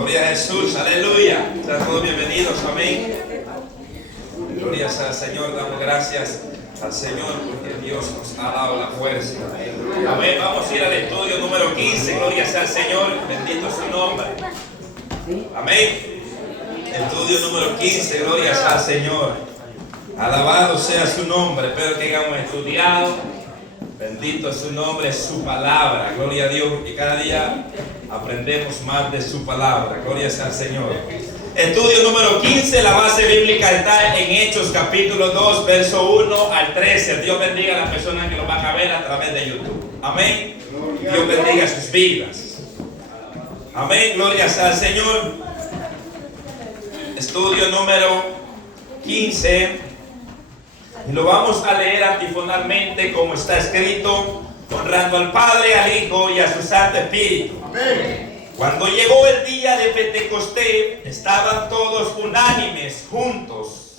Gloria a Jesús, aleluya. Sean todos bienvenidos, amén. Gloria al Señor, damos gracias al Señor porque Dios nos ha dado la fuerza. Amén, vamos a ir al estudio número 15, gloria sea al Señor, bendito es su nombre. Amén. Estudio número 15, gloria sea al Señor. Alabado sea su nombre, espero que hayamos estudiado. Bendito es su nombre, su palabra, gloria a Dios, y cada día aprendemos más de su palabra, gloria sea al Señor. Estudio número 15, la base bíblica está en Hechos capítulo 2, verso 1 al 13. Dios bendiga a las personas que lo van a ver a través de YouTube. Amén. Dios bendiga sus vidas. Amén, gloria sea al Señor. Estudio número 15. Y lo vamos a leer antifonalmente como está escrito, honrando al Padre, al Hijo y a su Santo Espíritu. Amén. Cuando llegó el día de Pentecostés, estaban todos unánimes juntos.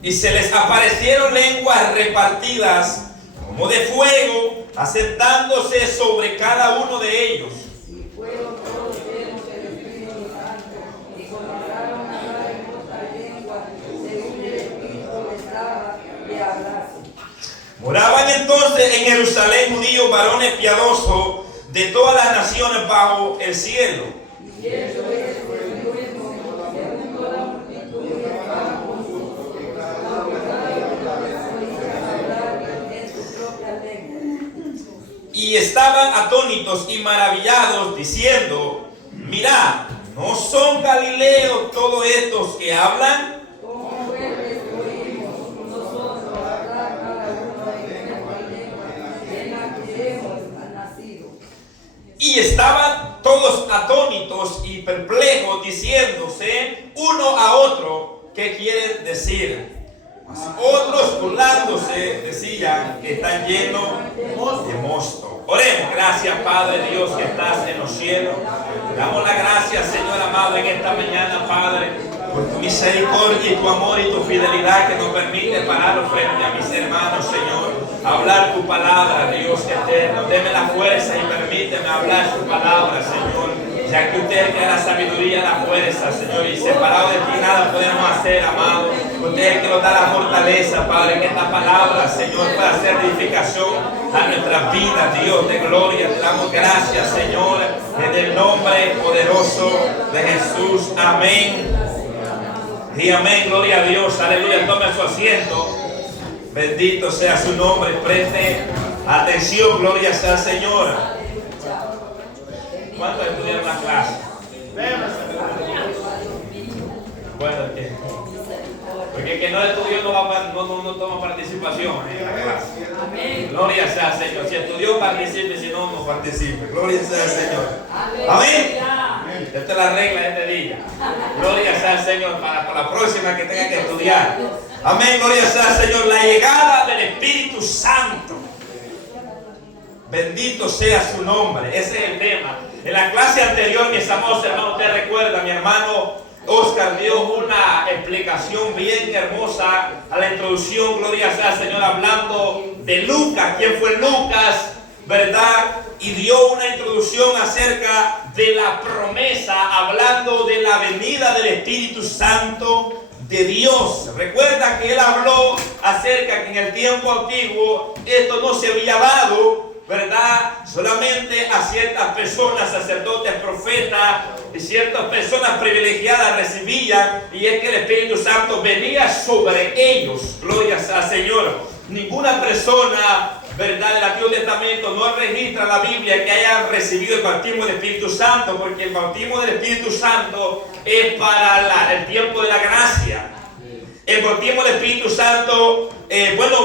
Y se les aparecieron lenguas repartidas como de fuego, asentándose sobre cada uno de ellos. Y fueron todos llenos del Espíritu Santo, y comenzaron a hablar en otra lengua, según el Espíritu les daba de hablar. Moraban entonces en Jerusalén judíos, varones piadosos de todas las naciones bajo el cielo. Y eso es según toda multitud que estaba con y estaban atónitos y maravillados, diciendo: mirad, ¿no son galileos todos estos que hablan? ¿Cómo pues oímos nosotros hablar cada uno en nuestra lengua en la que hemos nacido? Y estaban todos atónitos y perplejos, diciéndose uno a otro: ¿qué quieren decir? Otros burlándose decían que están llenos de mosto. Oremos. Gracias, Padre Dios, que estás en los cielos. Damos la gracia, Señor amado, en esta mañana, Padre, por tu misericordia y tu amor y tu fidelidad que nos permite parar frente a mis hermanos, Señor. Hablar tu palabra, Dios eterno. Deme la fuerza y permíteme hablar tu palabra, Señor. Ya que usted tiene la sabiduría, la fuerza, Señor, y separado de ti nada podemos hacer, amado. Usted es el que nos da la fortaleza, Padre, que esta palabra, Señor, pueda hacer edificación a nuestras vidas, Dios de gloria. Te damos gracias, Señor, en el nombre poderoso de Jesús. Amén. Y amén, gloria a Dios, aleluya. Tome su asiento. Bendito sea su nombre. Preste atención, gloria sea al Señor. ¿Cuántos estudiaron la clase? Bueno, porque el que no estudió no toma participación en la clase. Gloria sea al Señor. Si estudió, participe, si no, no participe. Gloria sea al Señor. Amén. Esta es la regla de este día. Gloria sea al Señor para la próxima que tenga que estudiar. Amén. Gloria sea al Señor. La llegada del Espíritu Santo. Bendito sea su nombre. Ese es el tema. En la clase anterior, mis amados hermanos, usted recuerda, mi hermano Oscar dio una explicación bien hermosa a la introducción, gloria sea al Señor, hablando de Lucas, quién fue Lucas, ¿verdad? Y dio una introducción acerca de la promesa, hablando de la venida del Espíritu Santo de Dios. Recuerda que él habló acerca que en el tiempo antiguo esto no se había dado, ¿verdad? Solamente a ciertas personas, sacerdotes, profetas y ciertas personas privilegiadas recibían, y es que el Espíritu Santo venía sobre ellos. Gloria al Señor. Ninguna persona, ¿verdad?, del Antiguo Testamento no registra en la Biblia que hayan recibido el bautismo del Espíritu Santo, porque el bautismo del Espíritu Santo es para el tiempo de la gracia. El bautismo del Espíritu Santo,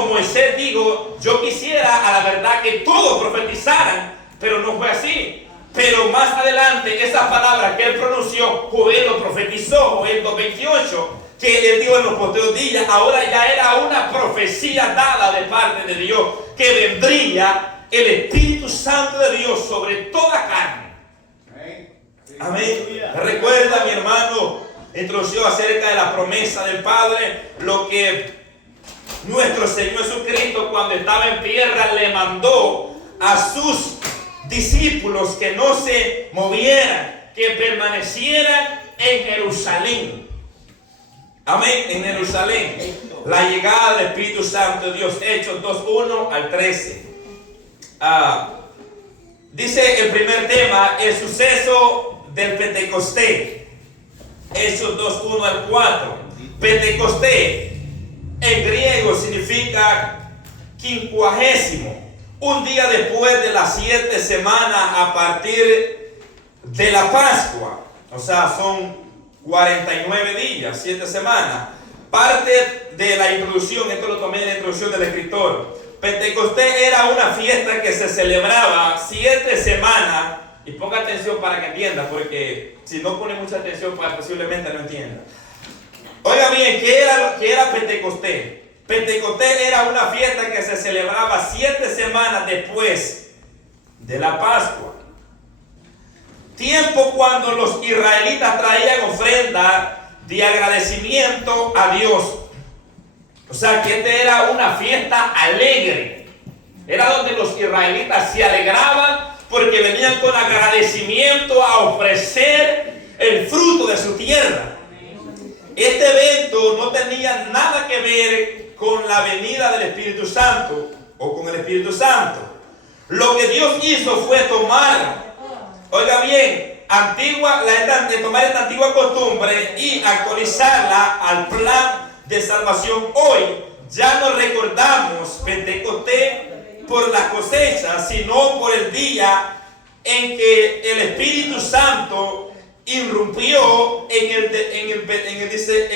Moisés dijo: yo quisiera a la verdad que todos profetizaran, pero no fue así. Pero más adelante, esa palabra que él pronunció, Joel lo profetizó, Joel 2:28, que él dijo en los posteriores días, ahora ya era una profecía dada de parte de Dios, que vendría el Espíritu Santo de Dios sobre toda carne. Amén. Recuerda, mi hermano, introducción acerca de la promesa del Padre, lo que nuestro Señor Jesucristo cuando estaba en tierra le mandó a sus discípulos que no se movieran, que permanecieran en Jerusalén. Amén, en Jerusalén. La llegada del Espíritu Santo de Dios, Hechos 2:1 al 13. Dice el primer tema, el suceso del Pentecostés. Hechos 2:1 al 4. Pentecostés en griego significa quincuagésimo, un día después de las 7 semanas a partir de la Pascua. O sea, son 49 días, 7 semanas. Parte de la introducción, esto lo tomé de la introducción del escritor. Pentecostés era una fiesta que se celebraba 7 semanas. Y ponga atención para que entienda, porque si no pone mucha atención, pues posiblemente no entienda. Oiga bien, ¿qué era Pentecostés? Pentecostés era una fiesta que se celebraba 7 semanas después de la Pascua. Tiempo cuando los israelitas traían ofrenda de agradecimiento a Dios. O sea que esta era una fiesta alegre. Era donde los israelitas se alegraban porque venían con agradecimiento a ofrecer el fruto de su tierra. Este evento no tenía nada que ver con la venida del Espíritu Santo o con el Espíritu Santo. Lo que Dios hizo fue tomar, oiga bien, tomar esta antigua costumbre y actualizarla al plan de salvación. Hoy ya no recordamos Pentecostés por la cosecha, sino por el día en que el Espíritu Santo irrumpió en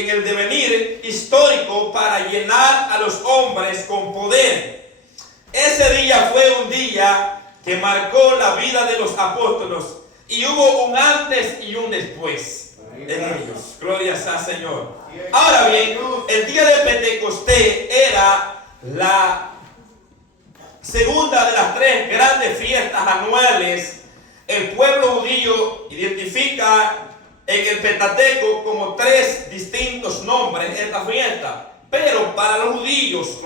el devenir histórico para llenar a los hombres con poder. Ese día fue un día que marcó la vida de los apóstoles y hubo un antes y un después en ellos. Gloria al Señor. Ahora bien, el día de Pentecostés era la segunda de las 3 grandes fiestas anuales. El pueblo judío identifica en el Pentateuco como 3 distintos nombres esta fiesta. Pero para los judíos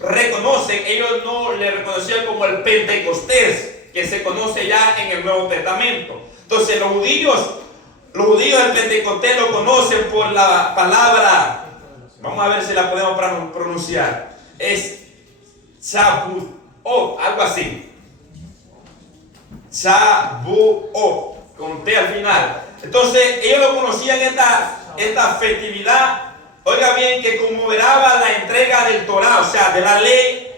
reconocen, ellos no le reconocían como el Pentecostés, que se conoce ya en el Nuevo Testamento. Entonces los judíos del Pentecostés lo conocen por la palabra, vamos a ver si la podemos pronunciar, es Shavuot, algo así. Shavuot, con T al final. Entonces ellos lo conocían esta festividad, oiga bien, que conmemoraba la entrega del Torá, o sea, de la ley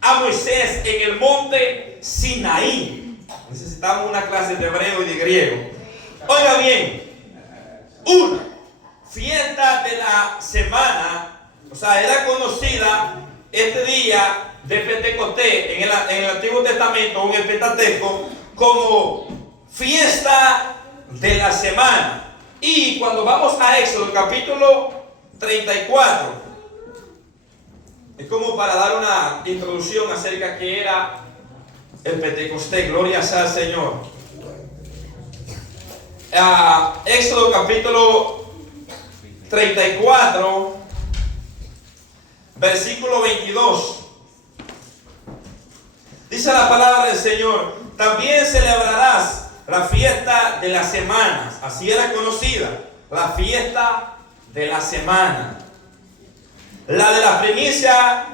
a Moisés en el monte Sinaí. Necesitamos una clase de hebreo y de griego. Oiga bien, una fiesta de la semana, o sea, era conocida este día de Pentecostés en el Antiguo Testamento o en el Pentateuco como fiesta de la semana. Y cuando vamos a Éxodo capítulo 34, es como para dar una introducción acerca de qué era el Pentecostés. Gloria sea al Señor. Éxodo capítulo 34, versículo 22. Dice la palabra del Señor: también celebrarás la fiesta de las semanas. Así era conocida, la fiesta de la semana. La de la primicia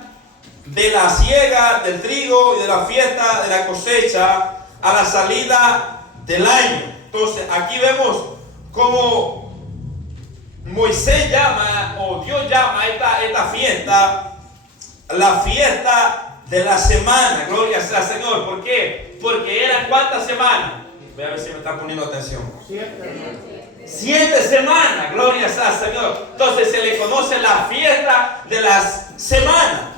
de la siega del trigo y de la fiesta de la cosecha a la salida del año. Entonces aquí vemos cómo Moisés llama, o Dios llama a esta fiesta la fiesta de la semana. Gloria sea al Señor. ¿Por qué? Porque eran ¿cuántas semanas? Voy a ver si me están poniendo atención. 7 semanas. Gloria sea al Señor. Entonces se le conoce la fiesta de las semanas.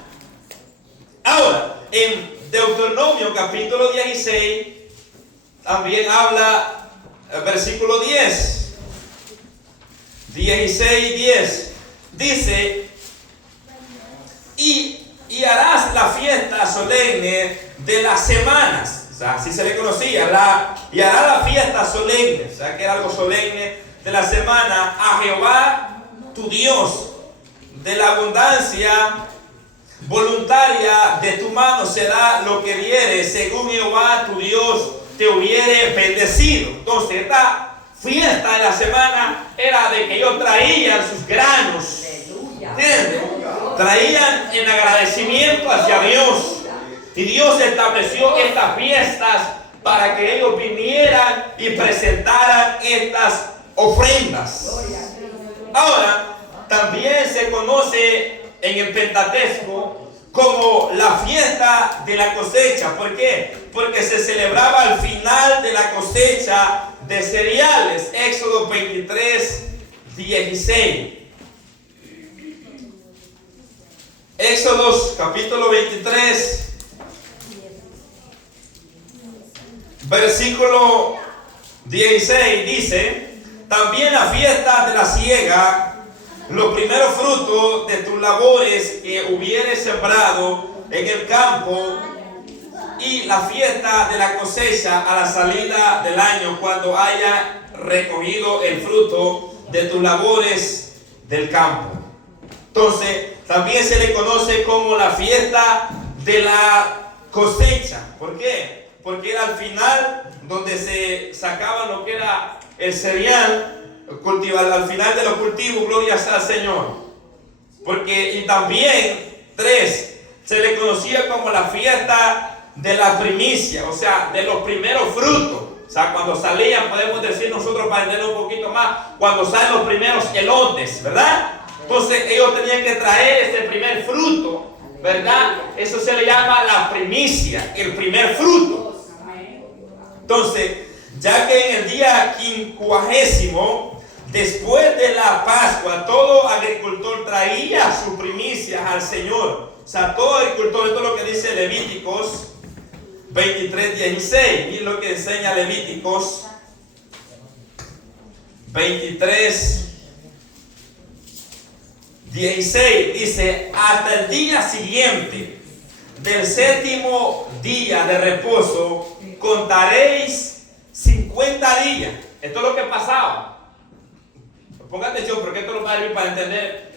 Ahora, en Deuteronomio capítulo 16 también habla el versículo 10. 16:10 dice: y harás la fiesta solemne de las semanas. O sea, así se le conocía, y hará la fiesta solemne, o sea que era algo solemne, de la semana, a Jehová tu Dios, de la abundancia voluntaria de tu mano será lo que dieres, según Jehová tu Dios te hubiere bendecido. Entonces, esta fiesta de la semana era de que ellos traían sus granos, ¿entiendes? Traían en agradecimiento hacia Dios. Y Dios estableció estas fiestas para que ellos vinieran y presentaran estas ofrendas. Ahora, también se conoce en el Pentateuco como la fiesta de la cosecha. ¿Por qué? Porque se celebraba al final de la cosecha de cereales. Éxodo 23, 16. Éxodo capítulo 23, versículo 16 dice: también la fiesta de la siega, los primeros frutos de tus labores que hubieres sembrado en el campo, y la fiesta de la cosecha a la salida del año, cuando haya recogido el fruto de tus labores del campo. Entonces, también se le conoce como la fiesta de la cosecha. ¿Por qué? Porque era al final donde se sacaba lo que era el cereal, al final de los cultivos, gloria al Señor. Porque, y también, 3, se le conocía como la fiesta de la primicia, o sea, de los primeros frutos. O sea, cuando salían, podemos decir nosotros para entender un poquito más, cuando salen los primeros elotes, ¿verdad? Entonces ellos tenían que traer ese primer fruto, ¿verdad? Eso se le llama la primicia, el primer fruto. Entonces, ya que en el día 50, después de la Pascua, todo agricultor traía su primicia al Señor. O sea, todo agricultor, esto es lo que dice Levíticos 23, 16. Y lo que enseña Levíticos 23, 16. Dice: hasta el día siguiente del 7º día de reposo contaréis 50 días. Esto es lo que pasaba. Ponga atención, porque esto nos va a servir para entender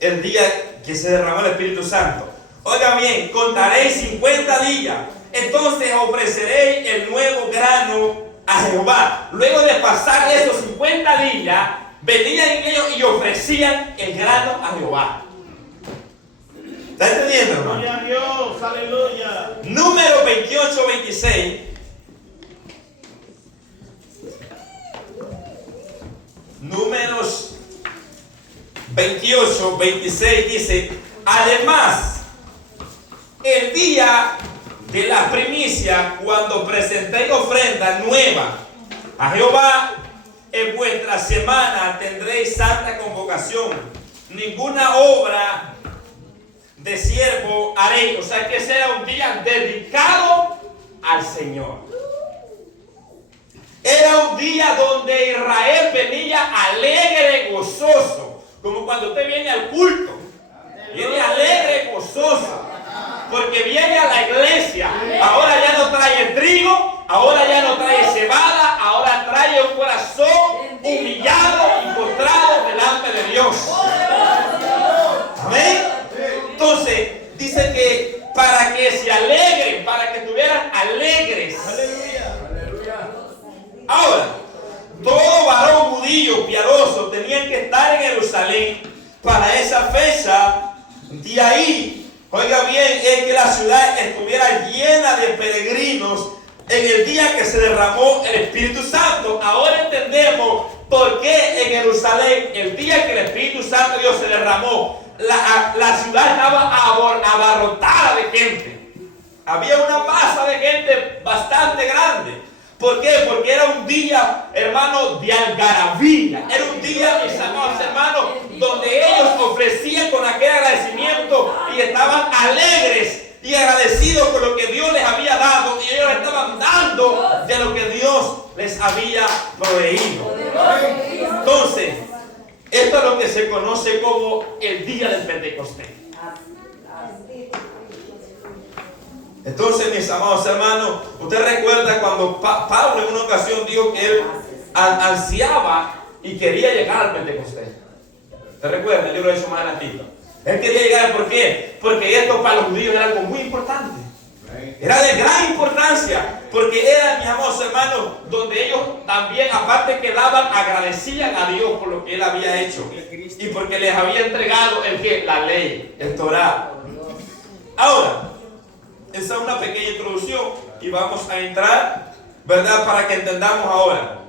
el día que se derramó el Espíritu Santo. Oiga bien, contaréis 50 días. Entonces ofreceréis el nuevo grano a Jehová. Luego de pasar esos 50 días, venían ellos y ofrecían el grano a Jehová. ¿Está entendiendo, hermano? Gloria a Dios, aleluya. Número 28, 26. Números 28, 26 dice: además, el día de la primicia, cuando presentéis ofrenda nueva a Jehová, en vuestra semana tendréis santa convocación. Ninguna obra de siervo haréis. O sea, que sea un día dedicado al Señor. Era un día donde Israel venía alegre, gozoso. Como cuando usted viene al culto. Viene alegre, gozoso. Porque viene a la iglesia. Ahora ya no trae trigo. Ahora ya no trae cebada. Ahora trae un corazón humillado y postrado delante de Dios. Amén. Entonces, dice que para que se alegren, para que estuvieran alegres. Ahora, todo varón judío piadoso tenían que estar en Jerusalén para esa fecha. De ahí, oiga bien, es que la ciudad estuviera llena de peregrinos en el día que se derramó el Espíritu Santo. Ahora entendemos por qué en Jerusalén, el día que el Espíritu Santo de Dios se derramó, la ciudad estaba abarrotada de gente. Había una masa de gente bastante grande. ¿Por qué? Porque era un día, hermano, de algarabía. Era un día, mis amados hermanos, donde ellos ofrecían con aquel agradecimiento y estaban alegres y agradecidos por lo que Dios les había dado, y ellos estaban dando de lo que Dios les había proveído. Entonces, esto es lo que se conoce como el día del Pentecostés. Entonces, mis amados hermanos, usted recuerda cuando Pablo en una ocasión dijo que él ansiaba y quería llegar al Pentecostés. ¿Te recuerdas? Yo lo he hecho más adelantito. Él quería llegar, ¿por qué? Porque esto para los judíos era algo muy importante. Era de gran importancia, porque era, mis amados hermanos, donde ellos también, aparte que daban, agradecían a Dios por lo que Él había hecho y porque les había entregado la ley, el Torah. Ahora, esa es una pequeña introducción y vamos a entrar, ¿verdad? Para que entendamos ahora.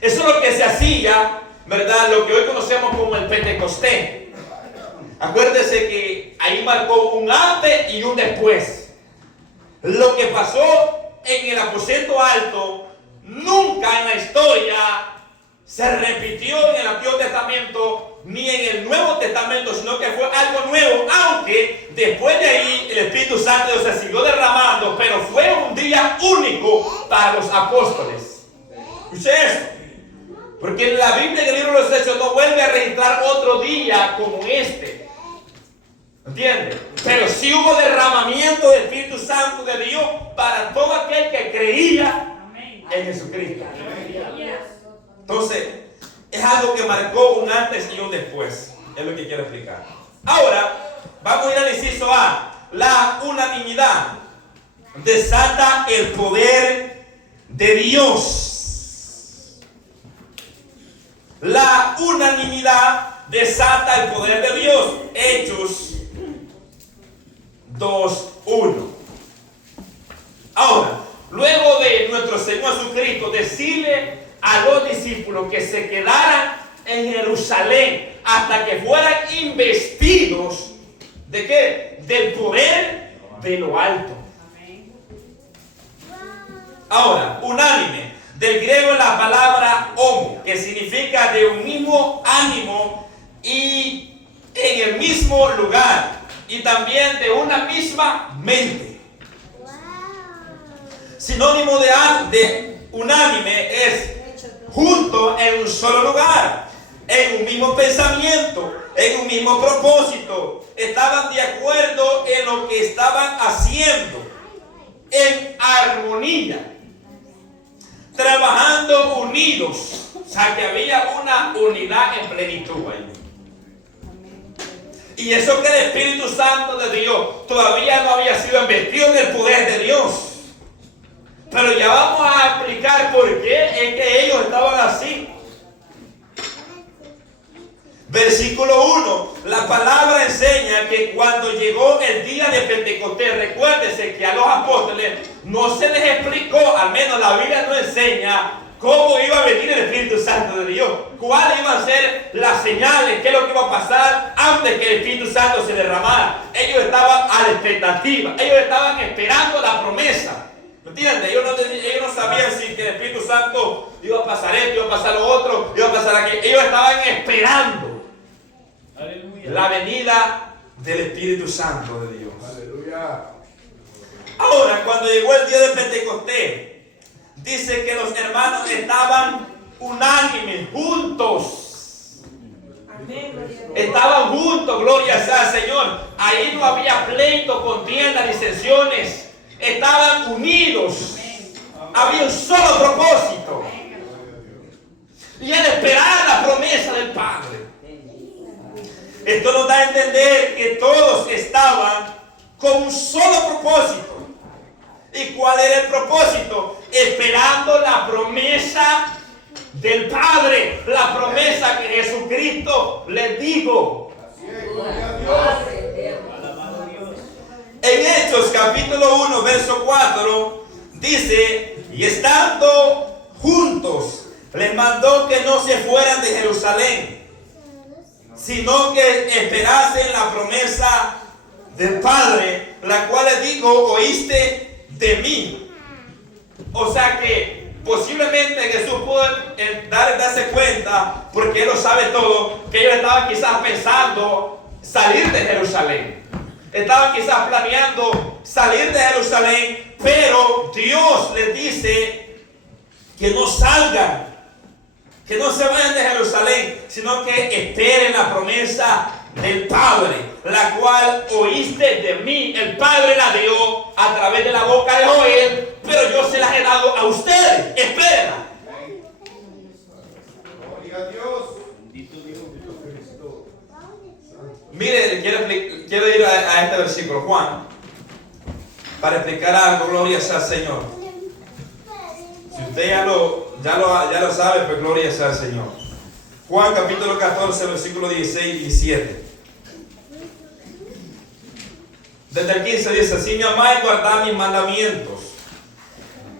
Eso es lo que se hacía, ¿verdad? Lo que hoy conocemos como el Pentecostés. Acuérdese que ahí marcó un antes y un después. Lo que pasó en el aposento alto nunca en la historia se repitió en el Antiguo Testamento ni en el Nuevo Testamento, sino que fue algo nuevo, aunque después de ahí el Espíritu Santo se siguió derramando, pero fue un día único para los apóstoles. ¿Escuché eso? Porque en la Biblia, en el libro de los Hechos, no vuelve a registrar otro día como este. ¿Entiendes? Pero sí hubo derramamiento del Espíritu Santo de Dios para todo aquel que creía en Jesucristo. Entonces, es algo que marcó un antes y un después. Es lo que quiero explicar. Ahora, vamos a ir al inciso A. La unanimidad desata el poder de Dios. La unanimidad desata el poder de Dios. Hechos 2:1. Ahora, luego de nuestro Señor Jesucristo decirle a los discípulos que se quedaran en Jerusalén hasta que fueran investidos ¿de qué? Del poder de lo alto. Ahora, unánime, del griego la palabra homo, que significa de un mismo ánimo y en el mismo lugar. Y también de una misma mente. Sinónimo de unánime es junto en un solo lugar, en un mismo pensamiento, en un mismo propósito. Estaban de acuerdo en lo que estaban haciendo, en armonía, trabajando unidos. O sea que había una unidad en plenitud ahí. Y eso que el Espíritu Santo de Dios todavía no había sido investido en el poder de Dios. Pero ya vamos a explicar por qué es que ellos estaban así. Versículo 1. La palabra enseña que cuando llegó el día de Pentecostés, recuérdese que a los apóstoles no se les explicó, al menos la Biblia no enseña cómo iba a venir el Espíritu Santo de Dios, cuáles iban a ser las señales, qué es lo que iba a pasar antes que el Espíritu Santo se derramara. Ellos estaban a la expectativa, ellos estaban esperando la promesa. ¿Me entiendes? Ellos no sabían si el Espíritu Santo iba a pasar esto, iba a pasar lo otro, iba a pasar aquello. Ellos estaban esperando la venida del Espíritu Santo de Dios. Aleluya. Ahora, cuando llegó el día de Pentecostés, dice que los hermanos estaban unánimes, juntos. Estaban juntos, gloria sea al Señor. Ahí no había pleito, contienda, disensiones. Estaban unidos. Había un solo propósito. Y era esperar la promesa del Padre. Esto nos da a entender que todos estaban con un solo propósito. ¿Y cuál era el propósito? Esperando la promesa del Padre, la promesa que Jesucristo les dijo. En Hechos capítulo 1 verso 4 dice: y estando juntos les mandó que no se fueran de Jerusalén, sino que esperasen la promesa del Padre, la cual les dijo: oíste de mí. O sea que posiblemente Jesús pudo darse cuenta, porque Él lo sabe todo, que ellos estaban quizás pensando salir de Jerusalén. Estaban quizás planeando salir de Jerusalén, pero Dios les dice que no salgan, que no se vayan de Jerusalén, sino que esperen la promesa del Padre, la cual oíste de mí. El Padre la dio a través de la boca de Joel, pero yo se las he dado a ustedes. Espérenla. Gloria a Dios. Mire, quiero ir a este versículo, Juan, para explicar algo. Gloria sea al Señor. Si usted ya lo sabe, pues gloria sea al Señor. Juan capítulo 14, versículo 16 y 17. Desde el 15 dice: si me amáis, guardad mis mandamientos.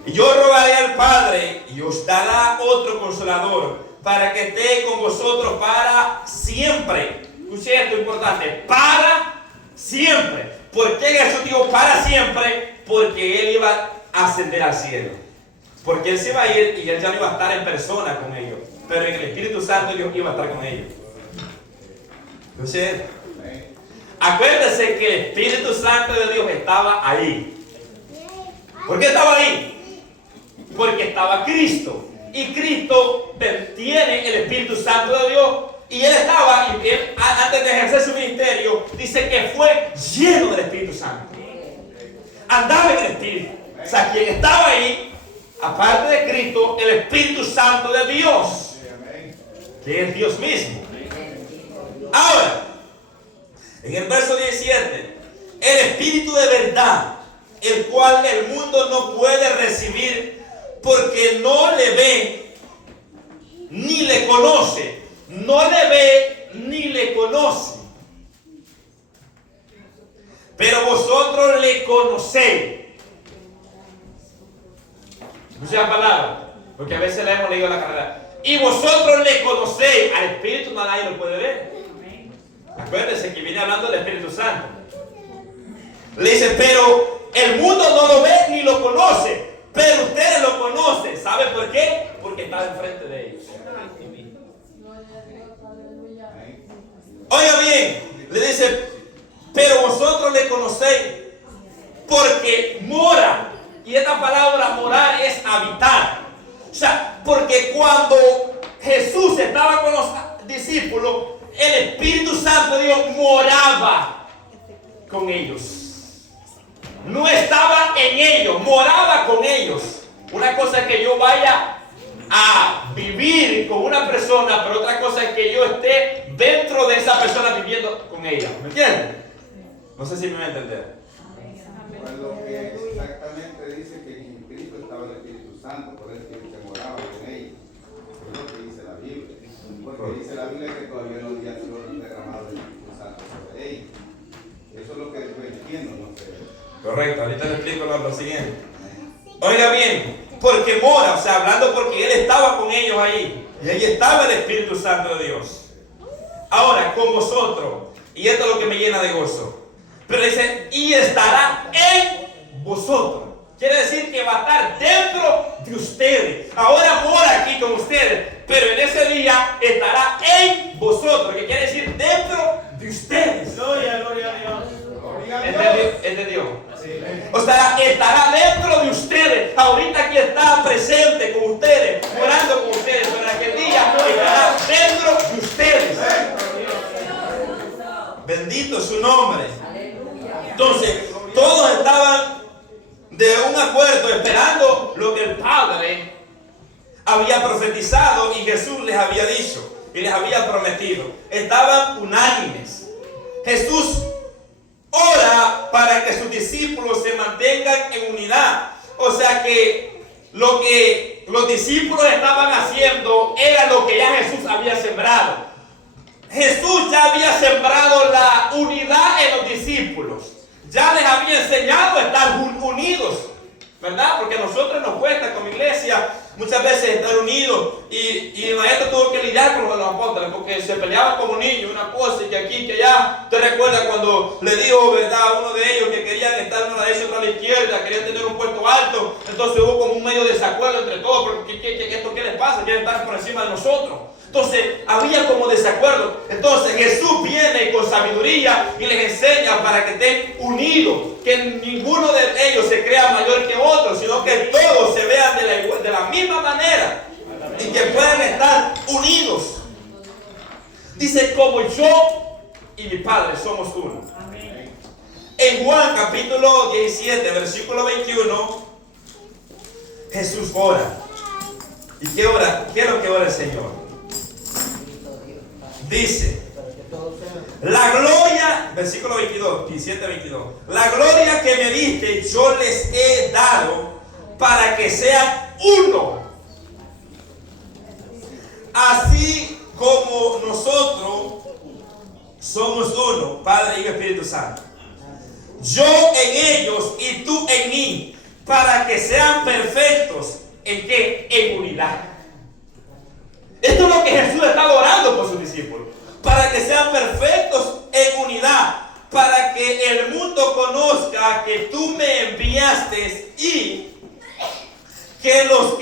Y yo rogaré al Padre y os dará otro consolador para que esté con vosotros para siempre. Escuche esto importante: para siempre. ¿Por qué Jesús dijo para siempre? Porque Él iba a ascender al cielo. Porque Él se iba a ir y Él ya no iba a estar en persona con ellos, pero en el Espíritu Santo Dios iba a estar con ellos. Escuche esto. Acuérdese que el Espíritu Santo de Dios estaba ahí. ¿Por qué estaba ahí? Porque estaba Cristo. Y Cristo tiene el Espíritu Santo de Dios. Y Él estaba, y él, antes de ejercer su ministerio, dice que fue lleno del Espíritu Santo. Andaba en el Espíritu. O sea, quien estaba ahí, aparte de Cristo, el Espíritu Santo de Dios, que es Dios mismo. Ahora, en el verso 17, el Espíritu de verdad, el cual el mundo no puede recibir porque no le ve ni le conoce. No le ve ni le conoce. Pero vosotros le conocéis. Escucha la palabra, porque a veces la hemos leído en la carrera. Y vosotros le conocéis. Al Espíritu nadie lo puede ver. Acuérdense que viene hablando del Espíritu Santo. Le dice, pero el mundo no lo ve ni lo conoce, pero ustedes lo conocen. ¿Sabe por qué? Porque está enfrente de ellos. Oiga bien, le dice, pero vosotros le conocéis porque mora. Y esta palabra morar es habitar. O sea, porque cuando Jesús estaba con los discípulos, el Espíritu Santo de Dios moraba con ellos. No estaba en ellos, moraba con ellos. Una cosa es que yo vaya a vivir con una persona, pero otra cosa es que yo esté dentro de esa persona viviendo con ella. ¿Me entienden? No sé si me va a entender. Lo que exactamente dice que en Cristo estaba el Espíritu Santo, por eso que moraba con ellos. Es lo que dice la Biblia. Porque dice la Biblia que todavía no había sido derramado el Espíritu Santo sobre ellos. Eso es lo que yo entiendo, no sé. Correcto, ahorita le explico lo siguiente. Oiga bien, porque mora, o sea, hablando porque Él estaba con ellos ahí. Y ahí estaba el Espíritu Santo de Dios. Ahora, con vosotros. Y esto es lo que me llena de gozo. Pero dice, y estará en vosotros. Quiere decir que va a estar dentro de ustedes. Ahora mora aquí con ustedes, pero en ese día estará en vosotros. Que quiere decir dentro de ustedes. Gloria, gloria a Dios. ¿Entendió? O sea, estará dentro de ustedes. Ahorita aquí está presente con ustedes, morando con ustedes. Pero en aquel día estará dentro de ustedes. Bendito es su nombre. Entonces, todos estaban de un acuerdo esperando lo que el Padre había profetizado y Jesús les había dicho y les había prometido. Estaban unánimes. Jesús ora para que sus discípulos se mantengan en unidad. O sea que lo que los discípulos estaban haciendo era lo que ya Jesús había sembrado. Jesús ya había sembrado la unidad en los discípulos. Ya les había enseñado a estar unidos, ¿verdad? Porque a nosotros nos cuesta como iglesia muchas veces estar unidos. Y el maestro tuvo que lidiar con los apóstoles porque se peleaban como niños, una cosa y que aquí, que allá. ¿Usted recuerda cuando le dijo, verdad, a uno de ellos que querían estar uno a la derecha y otro a la izquierda, querían tener un puesto alto? Entonces hubo como un medio desacuerdo entre todos, porque ¿qué les pasa? Quieren estar por encima de nosotros. Entonces había como desacuerdo. Entonces Jesús viene con sabiduría y les enseña para que estén unidos, que ninguno de ellos se crea mayor que otro, sino que todos se vean de la misma manera y que puedan estar unidos. Dice, como yo y mi Padre somos uno. En Juan capítulo 17, versículo 21, Jesús ora. ¿Y qué ora? ¿Qué es lo que ora el Señor? Dice, la gloria, versículo 22, 17-22, la gloria que me diste yo les he dado para que sean uno, así como nosotros somos uno, Padre, Hijo y Espíritu Santo. Yo en ellos y tú en mí, para que sean perfectos. ¿En qué? En unidad. Esto es lo que Jesús estaba orando por sus discípulos. Para que sean perfectos en unidad. Para que el mundo conozca que tú me enviaste y que los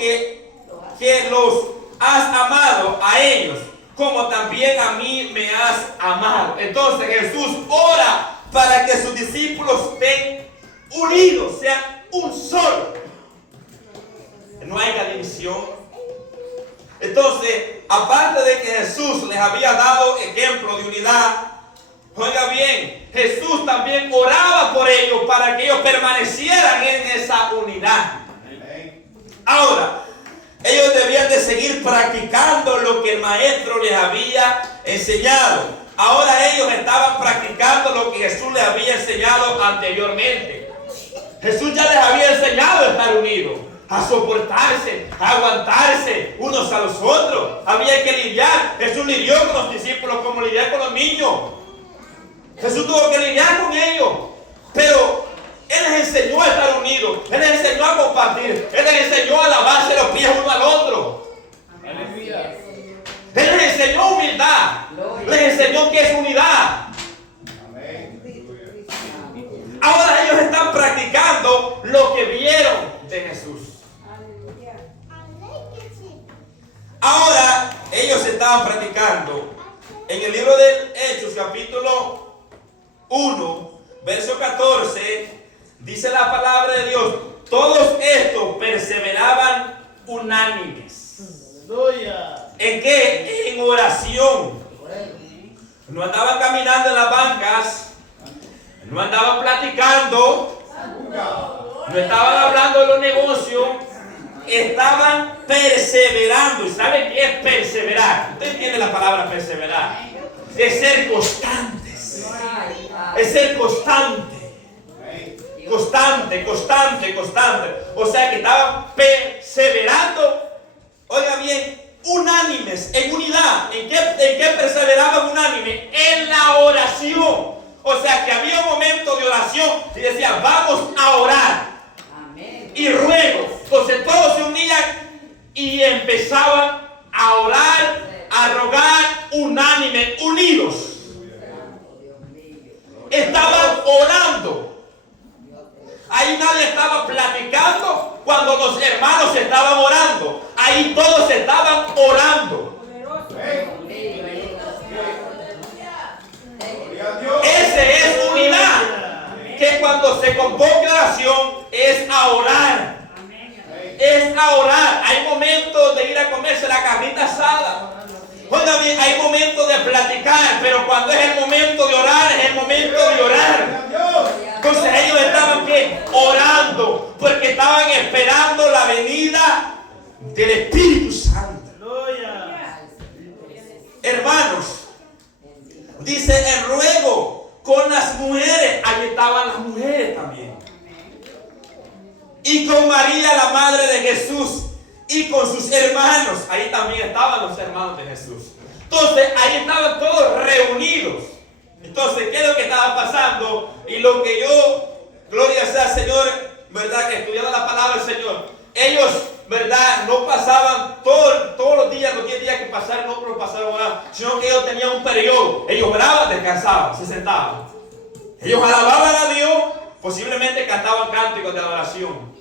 has amado a ellos, como también a mí me has amado. Entonces Jesús ora para que sus discípulos estén unidos, sean un solo. No haya división. Entonces, aparte de que Jesús les había dado ejemplo de unidad, oiga bien, Jesús también oraba por ellos para que ellos permanecieran en esa unidad. Ahora, ellos debían de seguir practicando lo que el maestro les había enseñado. Ahora ellos estaban practicando lo que Jesús les había enseñado anteriormente. Jesús ya les había enseñado a estar unidos, a soportarse, a aguantarse unos a los otros. Había que lidiar. Jesús lidió con los discípulos como lidiar con los niños. Jesús tuvo que lidiar con ellos. Pero Él les enseñó a estar unidos. Él les enseñó a compartir. Él les enseñó a lavarse los pies uno al otro. Aleluya. Él les enseñó humildad. Les enseñó que es unidad. Ahora ellos están practicando lo que vieron de Jesús. Ahora ellos estaban practicando en el libro de Hechos, capítulo 1, verso 14, dice la palabra de Dios: todos estos perseveraban unánimes. Aleluya. ¿En qué? En oración. No andaban caminando en las bancas, no andaban platicando, no estaban hablando de los negocios, estaban perseverando. ¿Y saben qué es perseverar? Usted entiende la palabra perseverar. Es ser constantes. Es ser constante. Constante. O sea que estaban perseverando, oiga bien, unánimes, en unidad. ¿En qué perseveraban unánimes? En la oración. O sea que había un momento de oración y decían: vamos a orar. Amén. Y ruego. Entonces todos se unían y empezaban a orar, a rogar unánime, unidos. Estaban orando. Ahí nadie estaba platicando cuando los hermanos estaban orando. Ahí todos estaban orando. Ese es unidad. Que cuando se convoca oración es a orar. Es a orar. Hay momentos de ir a comerse la carnita asada. Oiga bien, hay momentos de platicar, pero cuando es el momento de orar, es el momento de orar. Entonces ellos estaban ¿qué? Orando, porque estaban esperando la venida del Espíritu Santo. Hermanos, dice el ruego con las mujeres. Ahí estaban las mujeres también. Y con María, la madre de Jesús, y con sus hermanos. Ahí también estaban los hermanos de Jesús. Entonces ahí estaban todos reunidos. Entonces, ¿qué es lo que estaba pasando? Y lo que yo, gloria sea al Señor, ¿verdad? Que estudiando la palabra del Señor, ellos, ¿verdad? No pasaban todos los días, los 10 días que pasaron, no lo pasaron orando, sino que ellos tenían un periodo. Ellos oraban, descansaban, se sentaban. Ellos alababan a Dios, posiblemente cantaban cánticos de adoración,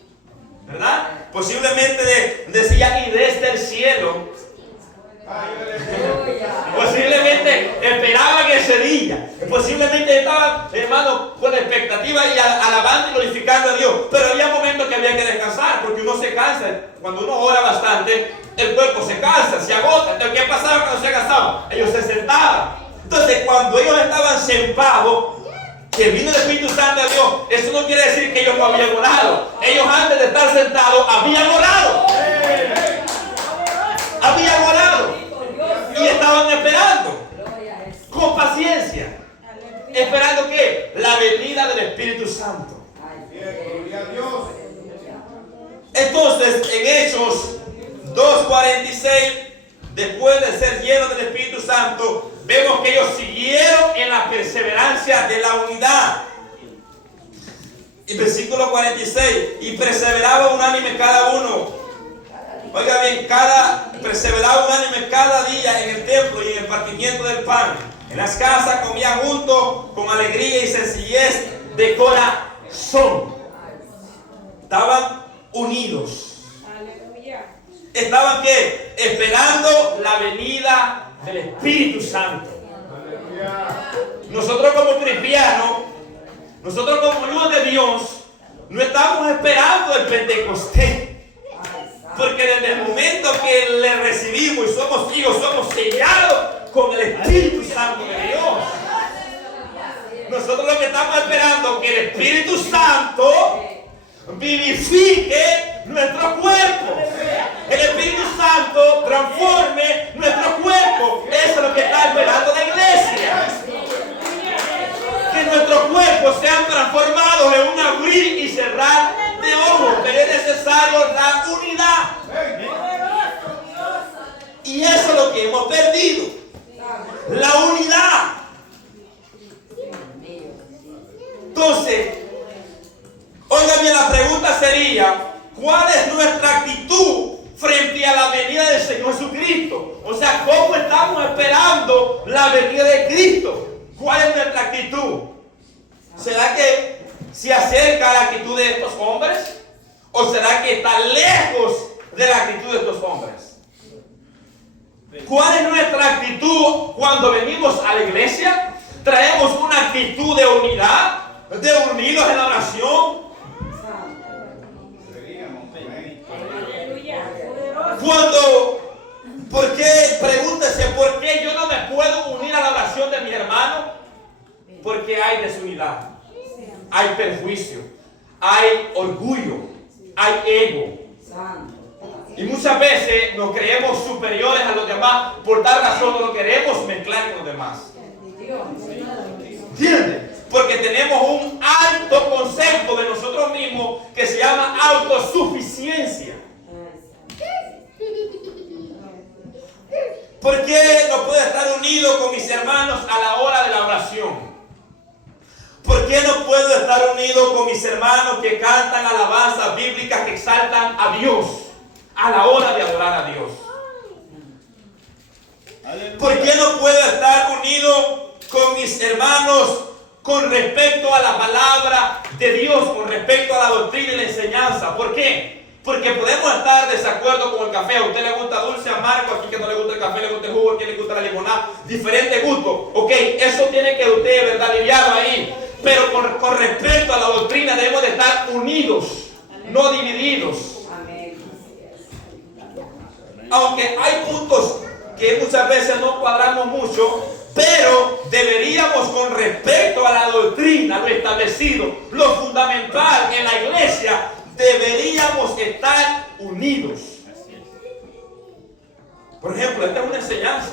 ¿verdad? Posiblemente decían: y desde el cielo. Posiblemente esperaban ese día. Posiblemente estaban, hermanos, con expectativa y alabando y glorificando a Dios. Pero había momentos que había que descansar, porque uno se cansa. Cuando uno ora bastante, el cuerpo se cansa, se agota. Entonces, ¿qué pasaba cuando se cansaban? Ellos se sentaban. Entonces, cuando ellos estaban sentados, que vino el Espíritu Santo de Dios, eso no quiere decir que ellos no habían orado. Ellos, antes de estar sentados, habían orado. Habían orado y estaban esperando. ¿Esperando qué? La venida del Espíritu Santo. Gloria a Dios. Entonces, en Hechos 2:46, después de ser llenos del Espíritu Santo, vemos que ellos siguieron en la perseverancia de la unidad. Y versículo 46, y perseveraba unánime cada uno. Oiga bien, perseveraba unánime cada día en el templo y en el partimiento del pan. En las casas comían juntos con alegría y sencillez de corazón. Estaban unidos. Estaban ¿qué? Esperando la venida del Espíritu Santo. Nosotros como cristianos, nosotros como luz de Dios, no estamos esperando el Pentecostés. Porque desde el momento que le recibimos y somos hijos, somos sellados con el Espíritu Santo de Dios. Nosotros lo que estamos esperando es que el Espíritu Santo vivifique nuestro cuerpo. El Espíritu Santo transforme nuestro cuerpo. Eso es lo que está esperando la iglesia. Que nuestros cuerpos sean transformados en un abrir y cerrar de ojos. Pero es necesario la unidad. Y eso es lo que hemos perdido. La unidad. Entonces, oiga bien, la pregunta sería, ¿cuál es nuestra actitud frente a la venida del Señor Jesucristo? O sea, ¿cómo estamos esperando la venida de Cristo? ¿Cuál es nuestra actitud? ¿Será que se acerca a la actitud de estos hombres? ¿O será que está lejos de la actitud de estos hombres? ¿Cuál es nuestra actitud cuando venimos a la iglesia? ¿Traemos una actitud de unidad? ¿De unidos en la oración? Pregúntese, ¿por qué yo no me puedo unir a la oración de mi hermano? Porque hay desunidad, hay perjuicio, hay orgullo, hay ego. Y muchas veces nos creemos superiores a los demás, por tal razón no queremos mezclar con los demás. ¿Entienden? Porque tenemos un alto concepto de nosotros mismos que se llama autosuficiencia. ¿Por qué no puedo estar unido con mis hermanos a la hora de la oración? ¿Por qué no puedo estar unido con mis hermanos que cantan alabanzas bíblicas que exaltan a Dios a la hora de adorar a Dios? ¿Por qué no puedo estar unido con mis hermanos con respecto a la palabra de Dios, con respecto a la doctrina y la enseñanza? ¿Por qué? Porque podemos estar de desacuerdo con el café. A usted le gusta dulce, amargo, aquí que no le gusta el café, le gusta el jugo, aquí le gusta la limonada, diferentes gustos. Ok, eso tiene que usted, ¿verdad?, lidiado ahí. Pero con respecto a la doctrina debemos de estar unidos, no divididos. Aunque hay puntos que muchas veces no cuadramos mucho, pero deberíamos, con respecto a la doctrina, lo establecido, lo fundamental en la iglesia, deberíamos estar unidos. Por ejemplo, esta es una enseñanza.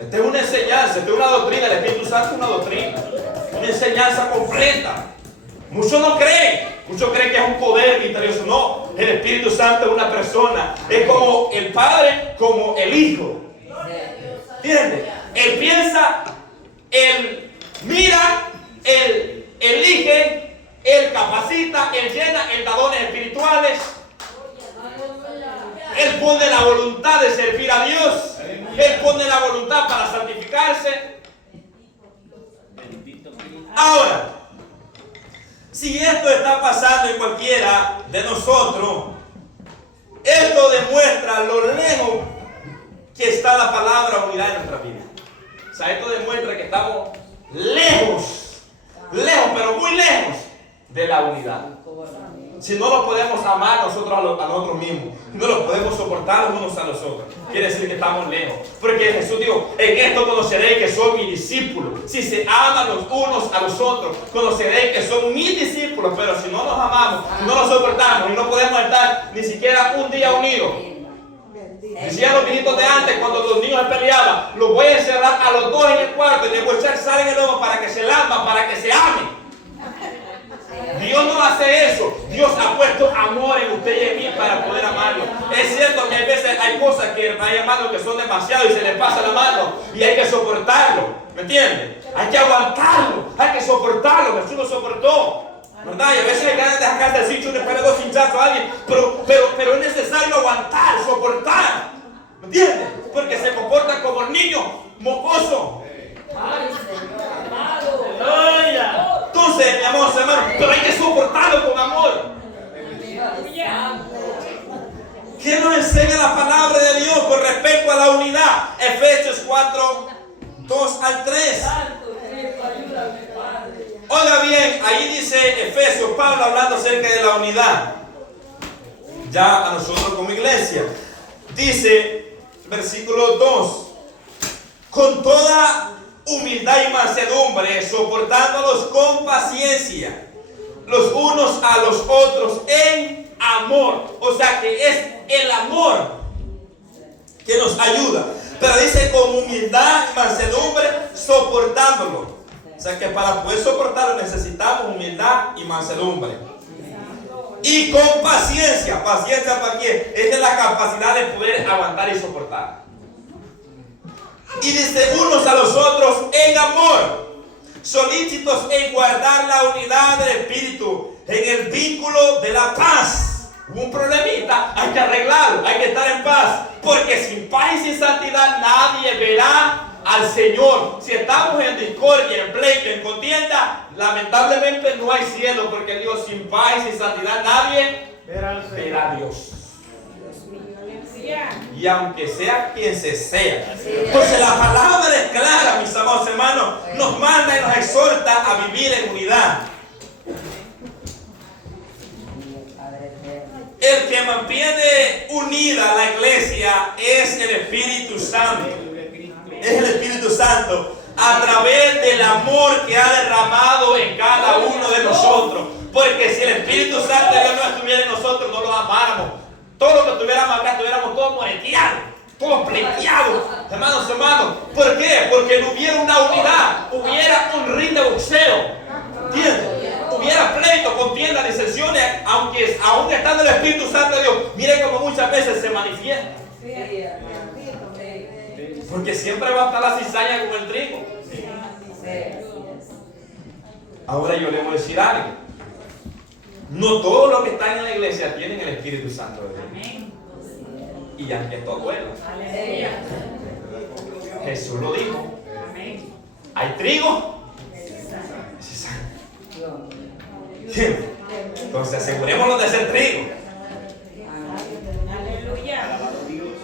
Esta es una enseñanza, esta es una doctrina. El Espíritu Santo es una doctrina, una enseñanza completa. Muchos no creen, muchos creen que es un poder misterioso. No, el Espíritu Santo es una persona. Es como el Padre, como el Hijo. ¿Entiendes? Él piensa, Él mira, Él elige, Él capacita, Él llena, Él da dones espirituales. Él pone la voluntad de servir a Dios. Él pone la voluntad para santificarse. Ahora, si esto está pasando en cualquiera de nosotros, esto demuestra lo lejos que está la palabra unidad en nuestra vida. O sea, esto demuestra que estamos lejos, pero muy lejos de la unidad. Si no nos podemos amar nosotros a nosotros mismos, no nos podemos soportar los unos a los otros, quiere decir que estamos lejos. Porque Jesús dijo, en esto conoceréis que son mis discípulos. Si se aman los unos a los otros, conoceréis que son mis discípulos. Pero si no nos amamos, si no nos soportamos y no podemos estar ni siquiera un día unidos, Decían los viejitos de antes, cuando los niños se peleaban, los voy a encerrar a los dos en el cuarto y les voy a echar sal en el ojo para que se lamban, para que se amen. Dios no hace eso. Dios ha puesto amor en usted y en mí para poder amarlo. Es cierto que a veces hay cosas que hay hermanos que son demasiado y se les pasa la mano y hay que soportarlo. ¿Me entiende? Hay que aguantarlo, hay que soportarlo. Jesús lo soportó, ¿verdad? Y a veces hay ganas de sacarse el cincho y le pone dos cinchazos a alguien, pero es necesario aguantar, soportar. ¿Me entiende? Porque se comporta como el niño mocoso. Entonces, mi amor, hermano, pero hay que soportarlo con amor. ¿Qué nos enseña la palabra de Dios con respecto a la unidad? Efesios 4, 2 al 3. Oiga bien, ahí dice Efesios, Pablo hablando acerca de la unidad. Ya a nosotros como iglesia. Dice, versículo 2, con toda humildad y mansedumbre, soportándolos con paciencia, los unos a los otros en amor. O sea que es el amor que nos ayuda. Pero dice con humildad y mansedumbre, soportándolo. O sea que para poder soportarlo necesitamos humildad y mansedumbre. Y con paciencia. ¿Paciencia para qué? Es la capacidad de poder aguantar y soportar. Y dice unos a los otros en amor, solícitos en guardar la unidad del espíritu, en el vínculo de la paz. Hubo un problemita, hay que arreglarlo, hay que estar en paz, porque sin paz y sin santidad nadie verá al Señor. Si estamos en discordia, en pleito, en contienda, lamentablemente no hay cielo, porque Dios, sin paz y sin santidad nadie verá a Dios. Y aunque sea quien se sea. Entonces la palabra es clara, mis amados hermanos. Nos manda y nos exhorta a vivir en unidad. El que mantiene unida la iglesia es el Espíritu Santo. Es el Espíritu Santo a través del amor que ha derramado en cada uno de nosotros. Porque si el Espíritu Santo de Dios no estuviera en nosotros, no lo amáramos. Todo lo que estuviéramos acá, estuviéramos todos moreteados, todos pleiteados, hermanos. ¿Por qué? Porque no hubiera una unidad, hubiera un ring de boxeo, ¿entiendes? Hubiera pleito, contienda, disensiones, aunque aún estando el Espíritu Santo de Dios, mire como muchas veces se manifiesta. Porque siempre va a estar la cizaña como el trigo. Ahora yo le voy a decir algo. No todos los que están en la iglesia tienen el Espíritu Santo de Dios. Y aunque esto duele, Jesús lo dijo. Hay trigo. Entonces asegurémonos de ser trigo.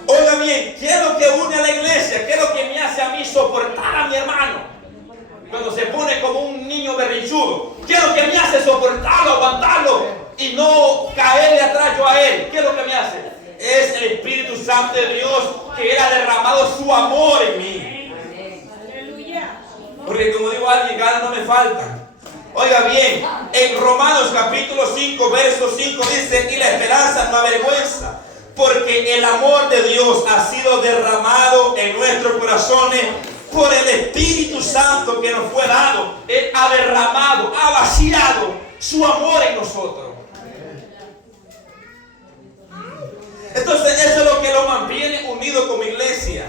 Oiga bien, ¿qué es lo que une a la iglesia? ¿Qué es lo que me hace a mí soportar a mi hermano cuando se pone como un niño berrinchudo? ¿Qué es lo que me hace soportarlo, aguantarlo y no caerle atrás yo a él? ¿Qué es lo que me hace? Es el Espíritu Santo de Dios, que Él ha derramado su amor en mí. Porque como digo alguien, ganas no me faltan. Oiga bien, en Romanos capítulo 5, verso 5 dice, y la esperanza no avergüenza, porque el amor de Dios ha sido derramado en nuestros corazones por el Espíritu Santo que nos fue dado. Él ha derramado, ha vaciado su amor en nosotros. Entonces eso es lo que lo mantiene unido como iglesia.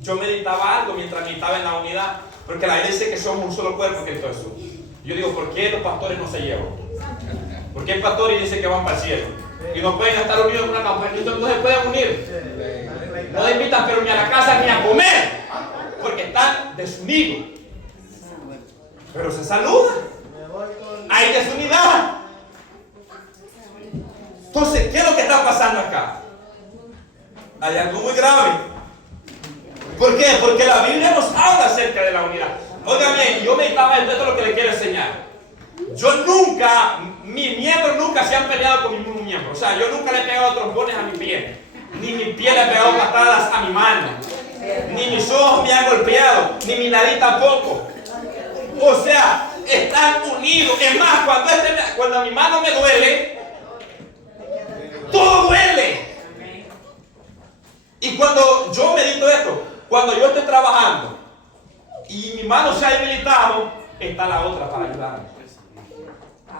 Yo meditaba algo mientras meditaba en la unidad, porque la iglesia dice que somos un solo cuerpo en Cristo Jesús. Yo digo, ¿por qué los pastores no se llevan? ¿Por qué el pastor dice que van para el cielo? Y no pueden estar unidos en una campaña, no se pueden unir. No invitan pero ni a la casa ni a comer, porque están desunidos. Pero se saludan. Hay desunidad. Entonces, ¿qué es lo que está pasando acá? Hay algo muy grave. ¿Por qué? Porque la Biblia nos habla acerca de la unidad. Oiga bien, yo meditaba en esto lo que le quiero enseñar. Yo nunca, mis miembros nunca se han peleado con ningún miembro. O sea, yo nunca le he pegado trombones a mi pie. Ni mi pie le he pegado patadas a mi mano. Ni mis ojos me han golpeado. Ni mi nariz tampoco. O sea, están unidos. Es más, cuando mi mano me duele, todo duele. Y cuando yo medito esto, cuando yo estoy trabajando y mi mano se ha debilitado, está la otra para ayudarme.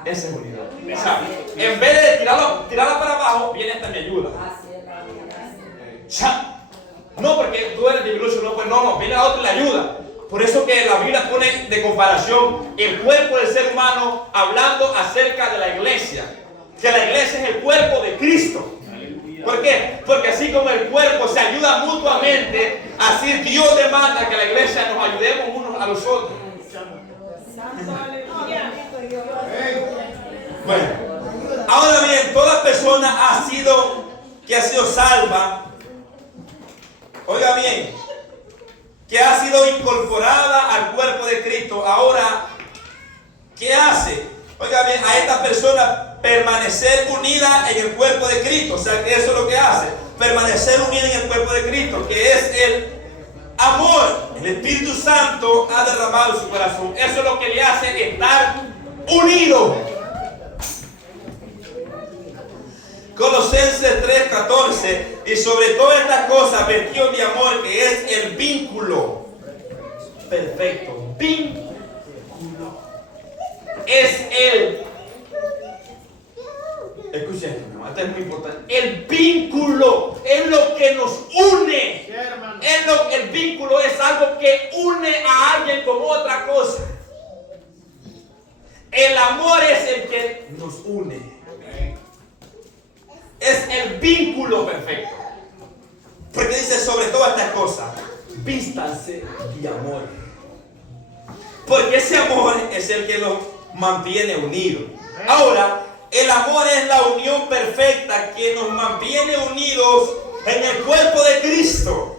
Esa es unidad. O sea, en vez de tirarla para abajo, viene esta mi ayuda. O sea, no porque tú eres debilucho, no, pues no, viene la otra y la ayuda. Por eso que la Biblia pone de comparación el cuerpo del ser humano hablando acerca de la iglesia. Que la iglesia es el cuerpo de Cristo. ¿Por qué? Porque así como el cuerpo se ayuda mutuamente, así Dios demanda que la iglesia nos ayudemos unos a los otros. Bueno, ahora bien, toda persona que ha sido salva, oiga bien, que ha sido incorporada al cuerpo de Cristo, ahora, ¿qué hace? Oiga bien, a esta persona permanecer unida en el cuerpo de Cristo. O sea, que eso es lo que hace, permanecer unida en el cuerpo de Cristo, que es el amor. El Espíritu Santo ha derramado en su corazón. Eso es lo que le hace estar unido. Colosenses 3:14, y sobre todas estas cosas vestidos de amor, que es el vínculo perfecto. Vínculo es escuchen esto, esto es muy importante. El vínculo es lo que nos une. El vínculo es algo que une a alguien con otra cosa. El amor es el que nos une. Es el vínculo perfecto. Porque dice sobre todas estas cosas, vístanse de amor. Porque ese amor es el que los mantiene unidos. Ahora, el amor es la unión perfecta que nos mantiene unidos en el cuerpo de Cristo.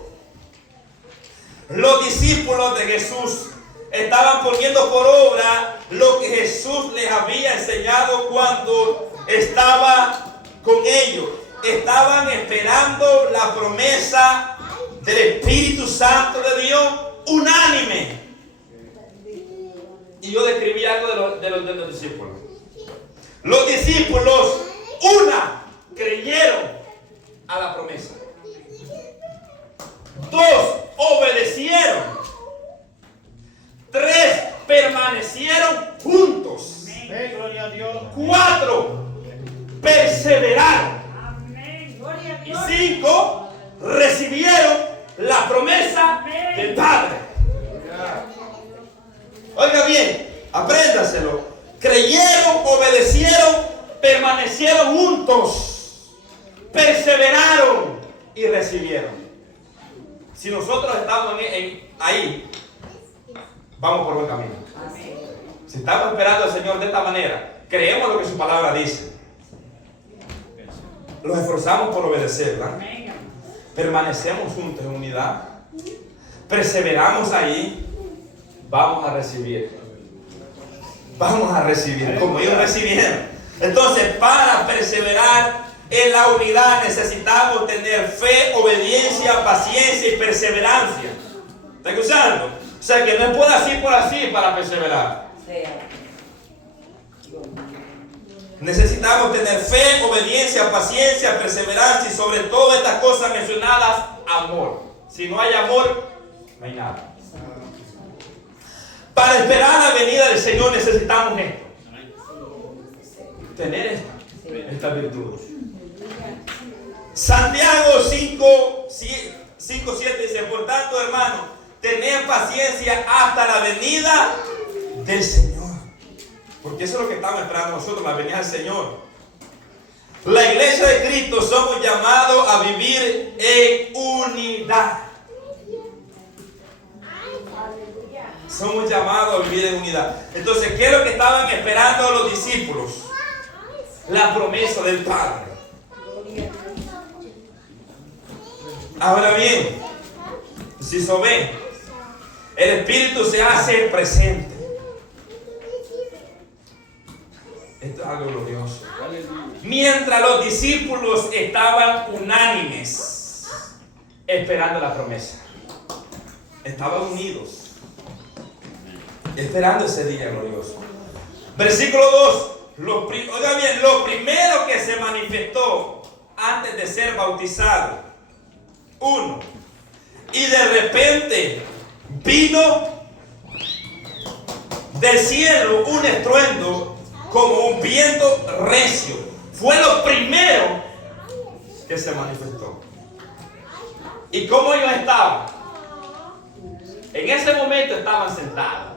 Los discípulos de Jesús estaban poniendo por obra lo que Jesús les había enseñado cuando estaba con ellos. Estaban esperando la promesa del Espíritu Santo de Dios unánime. Y yo describí algo de los discípulos. Los discípulos, creyeron a la promesa. 2, obedecieron. 3, permanecieron juntos. 4, perseveraron. Y 5, recibieron la promesa del Padre. Oiga bien, apréndaselo. Creyeron, obedecieron, permanecieron juntos, perseveraron y recibieron. Si nosotros estamos ahí, vamos por buen camino. Si estamos esperando al Señor de esta manera, creemos lo que su palabra dice, nos esforzamos por obedecerla, permanecemos juntos en unidad, perseveramos ahí, vamos a recibir. Vamos a recibir como ellos recibieron. Entonces, para perseverar en la unidad necesitamos tener fe, obediencia, paciencia y perseverancia. ¿Está escuchando? O sea, que no es por así para perseverar. Necesitamos tener fe, obediencia, paciencia, perseverancia y sobre todo estas cosas mencionadas, amor. Si no hay amor, no hay nada. Para esperar la venida del Señor necesitamos esto. Tener esta virtud. Santiago 5:7 dice, por tanto, hermano, tened paciencia hasta la venida del Señor. Porque eso es lo que estamos esperando nosotros, la venida del Señor. La iglesia de Cristo somos llamados a vivir en unidad. Somos llamados a vivir en unidad. Entonces, ¿qué es lo que estaban esperando los discípulos? La promesa del Padre. Ahora bien, si se ven, el Espíritu se hace presente. Esto es algo glorioso. Mientras los discípulos estaban unánimes, esperando la promesa, estaban unidos, esperando ese día glorioso. Versículo 2. Oiga bien, lo primero que se manifestó antes de ser bautizado 1. Y de repente vino del cielo un estruendo como un viento recio. Fue lo primero que se manifestó. ¿Y cómo ellos estaban? En ese momento estaban sentados.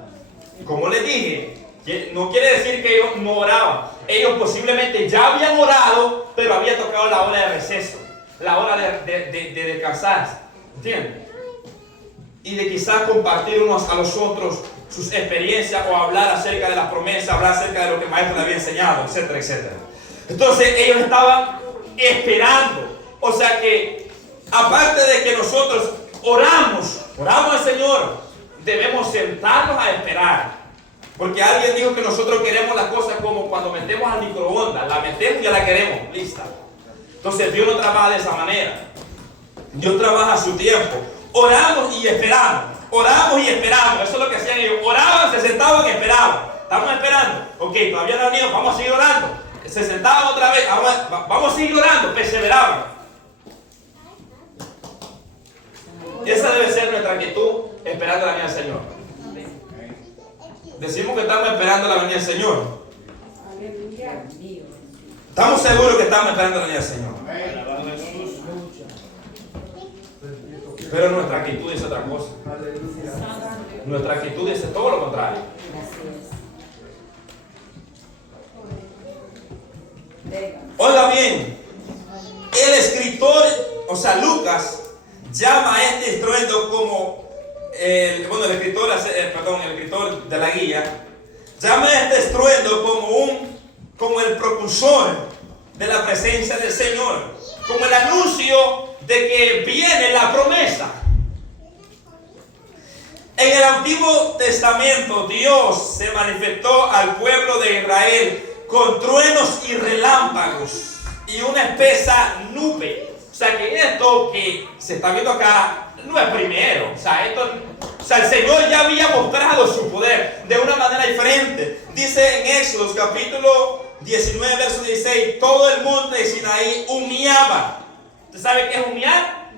Como les dije, que no quiere decir que ellos no oraban. Ellos posiblemente ya habían orado, pero había tocado la hora de receso, la hora de descansar. ¿Entienden? Y de quizás compartir unos a los otros sus experiencias o hablar acerca de las promesas, hablar acerca de lo que el maestro le había enseñado, etcétera, etcétera. Entonces ellos estaban esperando. O sea que, aparte de que nosotros oramos al Señor, debemos sentarnos a esperar. Porque alguien dijo que nosotros queremos las cosas como cuando metemos al microondas. La metemos y ya la queremos, lista. Entonces Dios no trabaja de esa manera. Dios trabaja a su tiempo. Oramos y esperamos. Oramos y esperamos. Eso es lo que hacían ellos. Oraban, se sentaban y esperaban. Estamos esperando. Ok, todavía no han ido. Vamos a seguir orando. Se sentaban otra vez. Vamos a seguir orando. Perseveraban. Esa debe ser nuestra actitud esperando la venida del Señor. Decimos que estamos esperando la venida del Señor. Estamos seguros que estamos esperando la venida del Señor. Pero nuestra actitud dice otra cosa. Nuestra actitud dice todo lo contrario. Oiga bien, el escritor, o sea, Lucas, llama a este estruendo como, el escritor de la guía, llama a este estruendo como el propulsor de la presencia del Señor, como el anuncio de que viene la promesa. En el Antiguo Testamento Dios se manifestó al pueblo de Israel con truenos y relámpagos y una espesa nube. O sea que esto que se está viendo acá no es primero. O sea, el Señor ya había mostrado su poder de una manera diferente. Dice en Éxodo capítulo 19, verso 16, todo el monte de Sinaí humeaba. ¿Usted sabe qué es humear?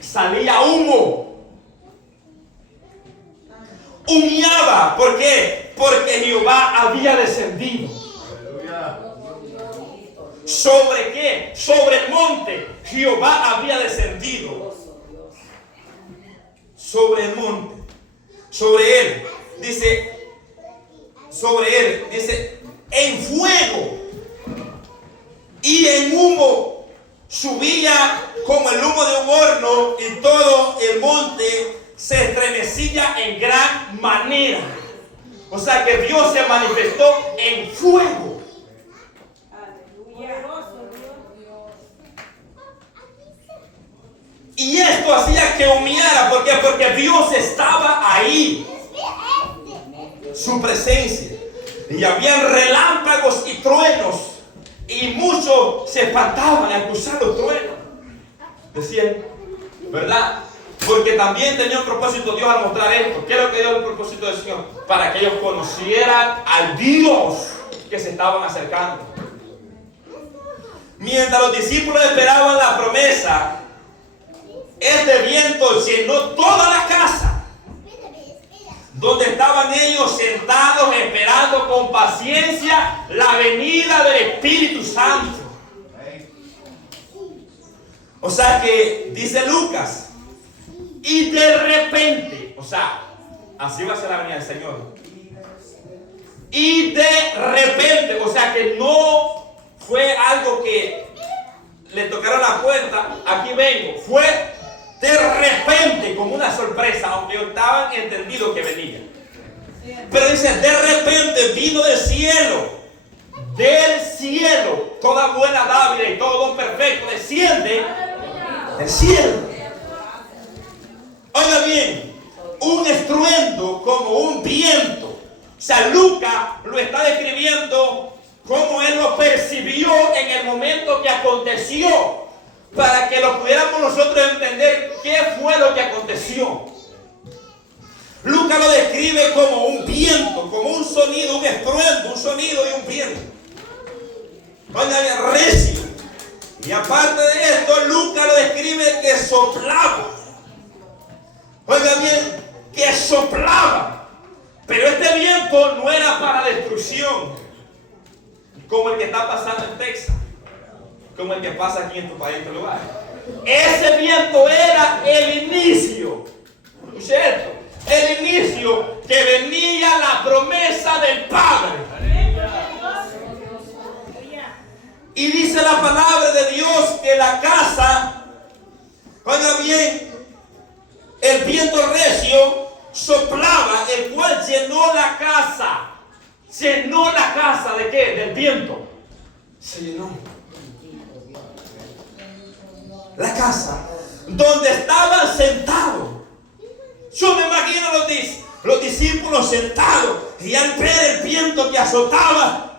Salía humo. Humeaba. ¿Por qué? Porque Jehová había descendido. ¿Sobre qué? Sobre el monte. Jehová había descendido. Sobre el monte. Sobre él. Dice, en fuego y en humo subía como el humo de un horno y todo el monte se estremecía en gran manera. O sea que Dios se manifestó en fuego. Y esto hacía que humeara. ¿Por qué? Porque Dios estaba ahí. Su presencia. Y habían relámpagos y truenos. Y muchos se espantaban al escuchar los truenos. Decían, ¿verdad? Porque también tenía un propósito Dios al mostrar esto. ¿Qué es lo que dio el propósito del Señor? Para que ellos conocieran al Dios que se estaban acercando. Mientras los discípulos esperaban la promesa, este viento llenó toda la casa donde estaban ellos sentados esperando con paciencia la venida del Espíritu Santo. O sea que dice Lucas, y de repente, o sea, así va a ser la venida del Señor. Y de repente, o sea que no fue algo que le tocaron la puerta, aquí vengo, fue de repente, como una sorpresa, aunque estaban entendidos que venía. Pero dice, de repente vino del cielo, toda buena dávila y todo don perfecto desciende del cielo. Oiga bien, un estruendo como un viento. O sea, Lucas lo está describiendo como él lo percibió en el momento que aconteció, para que lo pudiéramos nosotros entender qué fue lo que aconteció. Lucas lo describe como un viento, como un sonido, un estruendo, un sonido y un viento. Oigan, recio. Y aparte de esto, Lucas lo describe que soplaba. Oiga bien, que soplaba. Pero este viento no era para destrucción, como el que está pasando en Texas, como el que pasa aquí en tu país, en tu lugar. Ese viento era el inicio, ¿cierto? El inicio que venía la promesa del Padre. Y dice la palabra de Dios que la casa, oiga bien, el viento recio soplaba, el cual llenó la casa. ¿Llenó la casa de qué? Del viento. Se llenó. La casa donde estaban sentados. Yo me imagino los discípulos sentados y al ver el viento que azotaba,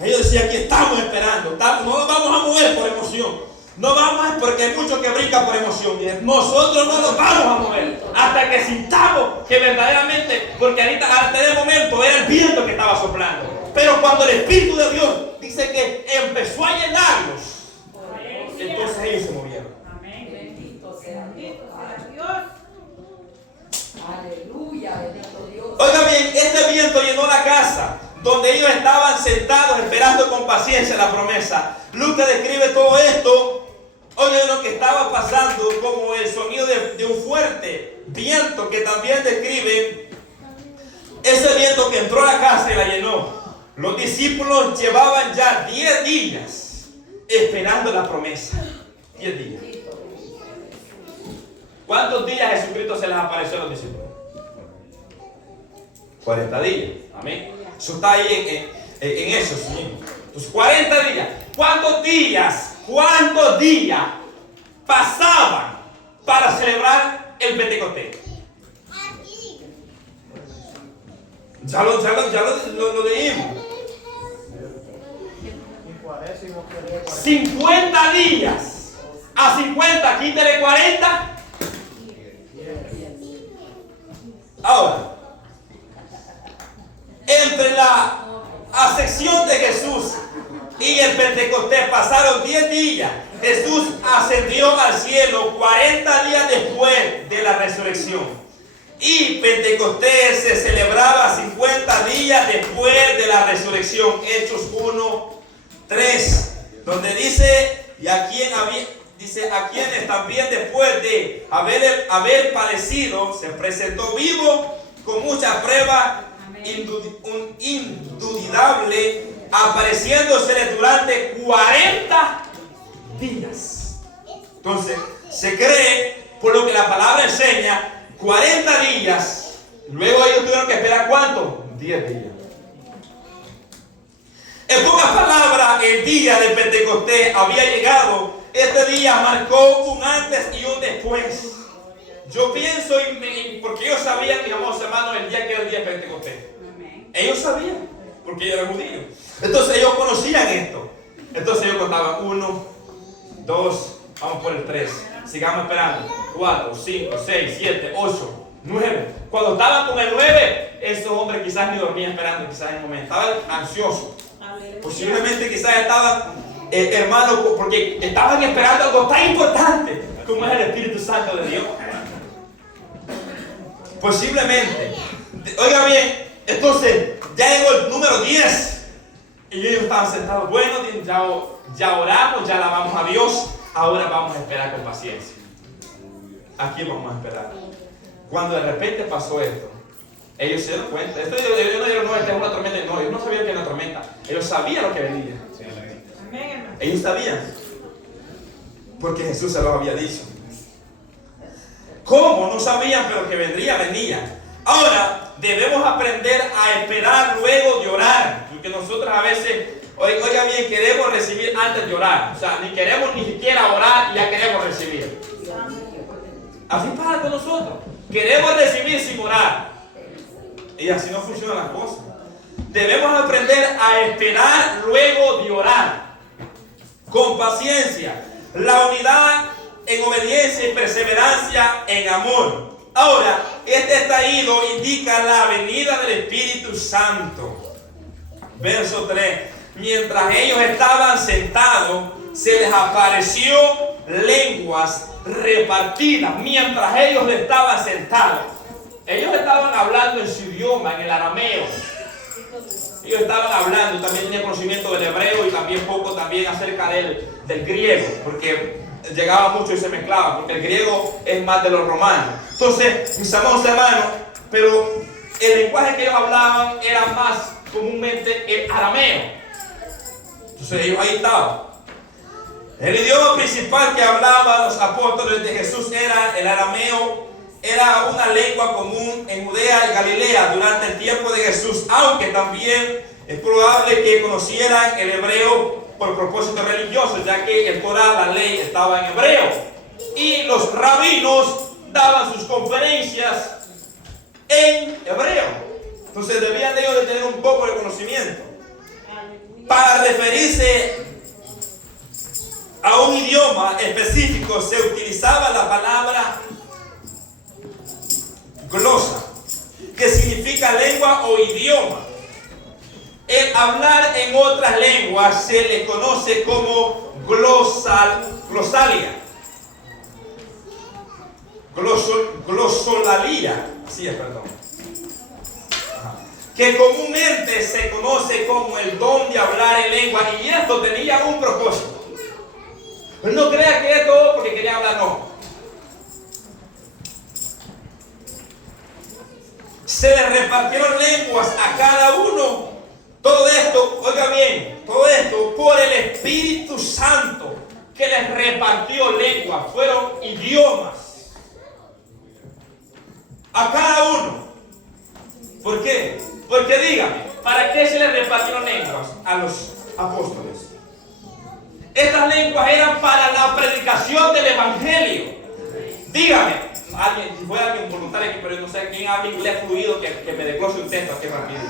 ellos decían: aquí estamos esperando, no nos vamos a mover por emoción, no vamos, porque hay muchos que brincan por emoción. Nosotros no nos vamos a mover hasta que sintamos que verdaderamente, porque ahorita hasta ese momento era el viento que estaba soplando, pero cuando el Espíritu de Dios dice que empezó a llenarlos, entonces ellos se movieron. Bendito sea Dios. Aleluya, bendito Dios. Oiga bien, este viento llenó la casa donde ellos estaban sentados esperando con paciencia la promesa. Lucas describe todo esto. Oiga lo que estaba pasando como el sonido de un fuerte viento, que también describe ese viento que entró a la casa y la llenó. Los discípulos llevaban ya 10 días esperando la promesa. 10 días. ¿Cuántos días Jesucristo se les apareció a los discípulos? 40 días. Amén. Eso está ahí en eso, Señor. Entonces, 40 días. ¿Cuántos días pasaban para celebrar el Pentecostés? Ya lo leímos. 50 días. A 50, quítale 40. Ahora, entre la ascensión de Jesús y el Pentecostés pasaron 10 días. Jesús ascendió al cielo 40 días después de la resurrección. Y Pentecostés se celebraba 50 días después de la resurrección. Hechos 1:3, donde dice: y a quienes también después de haber padecido se presentó vivo con mucha prueba indudable, apareciéndosele durante 40 días. Entonces, se cree, por lo que la palabra enseña, 40 días. Luego ellos tuvieron que esperar ¿cuánto? 10 días. En pocas palabras, el día de Pentecostés había llegado. Este día marcó un antes y un después. Yo pienso, porque ellos sabían, mis amados hermanos, el día que era el día de Pentecostés. Ellos sabían, porque ellos eran judíos. Entonces ellos conocían esto. Entonces ellos contaban 1, 2, vamos por el 3. Sigamos esperando. 4, 5, 6, 7, 8, 9. Cuando estaban con el 9, esos hombres quizás ni dormían esperando, quizás en el momento. Estaban ansiosos. Posiblemente quizás estaban, hermanos, porque estaban esperando algo tan importante como es el Espíritu Santo de Dios. Posiblemente. Oiga bien, entonces ya llegó el número 10 y ellos estaban sentados. Bueno, ya oramos, ya alabamos a Dios, ahora vamos a esperar con paciencia. Aquí vamos a esperar. Cuando de repente pasó esto, ellos se dieron cuenta. Ellos no dijeron: no, esta es una tormenta. No, ellos no sabían que era una tormenta. Ellos sabían lo que venía. Ellos sabían, porque Jesús se los había dicho. ¿Cómo? No sabían, pero que venía. Ahora, debemos aprender a esperar luego de orar. Porque nosotros a veces, oiga bien, queremos recibir antes de orar. O sea, ni queremos ni siquiera orar y ya queremos recibir. Así pasa con nosotros. Queremos recibir sin orar. Y así no funcionan las cosas. Debemos aprender a esperar luego de orar. Con paciencia. La unidad en obediencia y perseverancia en amor. Ahora, este estallido indica la venida del Espíritu Santo. Verso 3. Mientras ellos estaban sentados, se les apareció lenguas repartidas mientras ellos estaban sentados. Ellos estaban hablando en su idioma, en el arameo. Ellos estaban hablando, también tenían conocimiento del hebreo y también poco también acerca del griego, porque llegaba mucho y se mezclaba, porque el griego es más de los romanos. Entonces, mis amados hermanos, pero el lenguaje que ellos hablaban era más comúnmente el arameo. Entonces ellos ahí estaban. El idioma principal que hablaban los apóstoles de Jesús era el arameo. Era una lengua común en Judea y Galilea durante el tiempo de Jesús, aunque también es probable que conocieran el hebreo por propósitos religiosos, ya que el Torá, la ley, estaba en hebreo. Y los rabinos daban sus conferencias en hebreo. Entonces debían ellos de tener un poco de conocimiento. Para referirse a un idioma específico se utilizaba la palabra glosa, que significa lengua o idioma. El hablar en otras lenguas se le conoce como glosalia. Glosolalia, sí, perdón. Que comúnmente se conoce como el don de hablar en lengua, y esto tenía un propósito. No crea que esto porque quería hablar, no. Se les repartieron lenguas a cada uno. Todo esto, oiga bien, todo esto por el Espíritu Santo que les repartió lenguas, fueron idiomas a cada uno. ¿Por qué? Porque dígame, ¿para qué se les repartieron lenguas a los apóstoles? Estas lenguas eran para la predicación del Evangelio. Dígame, alguien, si fuera alguien voluntario aquí, pero yo no sé quién habla inglés fluido, que me desglose un texto aquí rápido.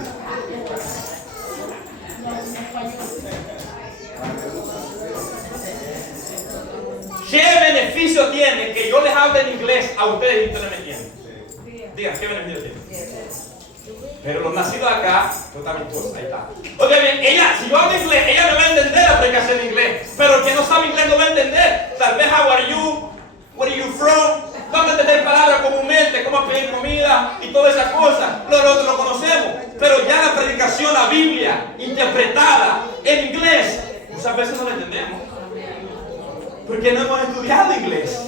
¿Qué beneficio tiene que yo les hable en inglés a ustedes y ustedes me entienden? Digan, ¿qué beneficio tiene? Pero los nacidos acá, yo también puedo, ahí está. Oye bien, ella, si yo hablo inglés, ella me va a entender la predicación en inglés. Pero el que no sabe inglés no va a entender. Tal vez, how are you? Where are you from? Vamos a entender palabras comúnmente, cómo pedir comida y todas esas cosas. Nosotros lo conocemos. Pero ya la predicación, la Biblia, interpretada en inglés, muchas veces no la entendemos. Porque no hemos estudiado inglés.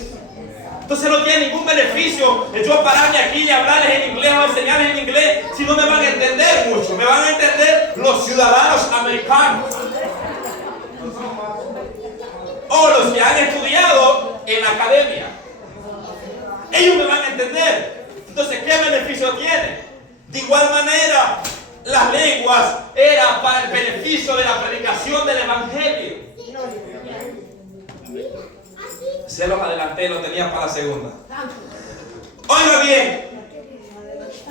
Entonces no tiene ningún beneficio el yo pararme aquí y hablarles en inglés o enseñarles en inglés si no me van a entender mucho. Me van a entender los ciudadanos americanos. O los que han estudiado en la academia. Ellos me van a entender. Entonces, ¿qué beneficio tiene? De igual manera, las lenguas eran para el beneficio de la predicación del Evangelio. Se los adelanté, lo tenía para la segunda. Oiga bien,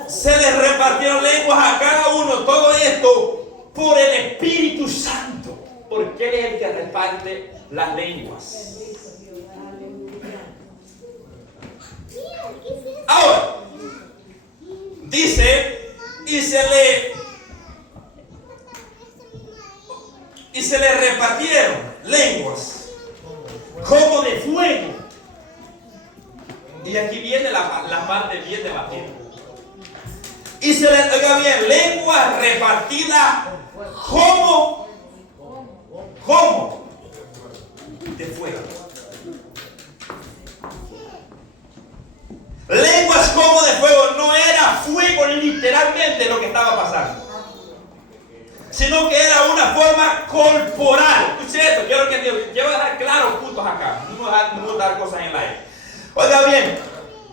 se les repartieron lenguas a cada uno, todo esto por el Espíritu Santo, porque Él es el que reparte las lenguas. Ahora, dice, y se le repartieron lenguas como de fuego. Y aquí viene la parte bien debatida. Y se le, oiga bien, lenguas repartidas como de fuego. Lenguas como de fuego. No era fuego literalmente lo que estaba pasando, sino que era una forma corporal. Escuche esto, quiero dejar claros puntos acá. No voy a dar cosas en el aire. Oiga bien,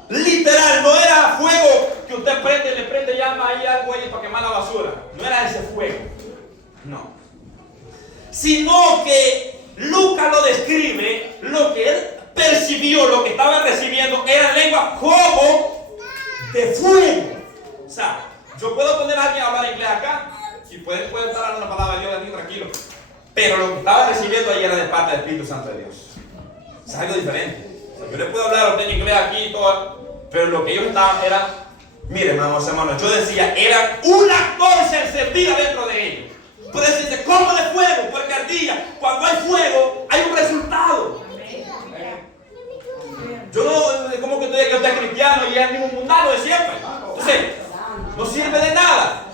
literal, no era fuego que usted prende, le prende llama ahí algo ahí para quemar la basura. No era ese fuego, no. Sino que Lucas lo describe, lo que él percibió, lo que estaba recibiendo, era lengua como de fuego. O sea, yo puedo poner a alguien a hablar inglés acá, y puede estar hablando una palabra de Dios aquí tranquilo, pero lo que estaba recibiendo ahí era de parte del Espíritu Santo de Dios. Es algo diferente. O sea, yo le puedo hablar a usted en inglés aquí y todo, pero lo que ellos estaban era, miren, hermanos, yo decía, era un actor se sentía dentro de ellos. Por eso dice, ¿cómo de fuego? Porque ardía. Cuando hay fuego, hay un resultado. Yo no, como que usted es cristiano y es el mismo mundano de siempre. Entonces, no sirve de nada.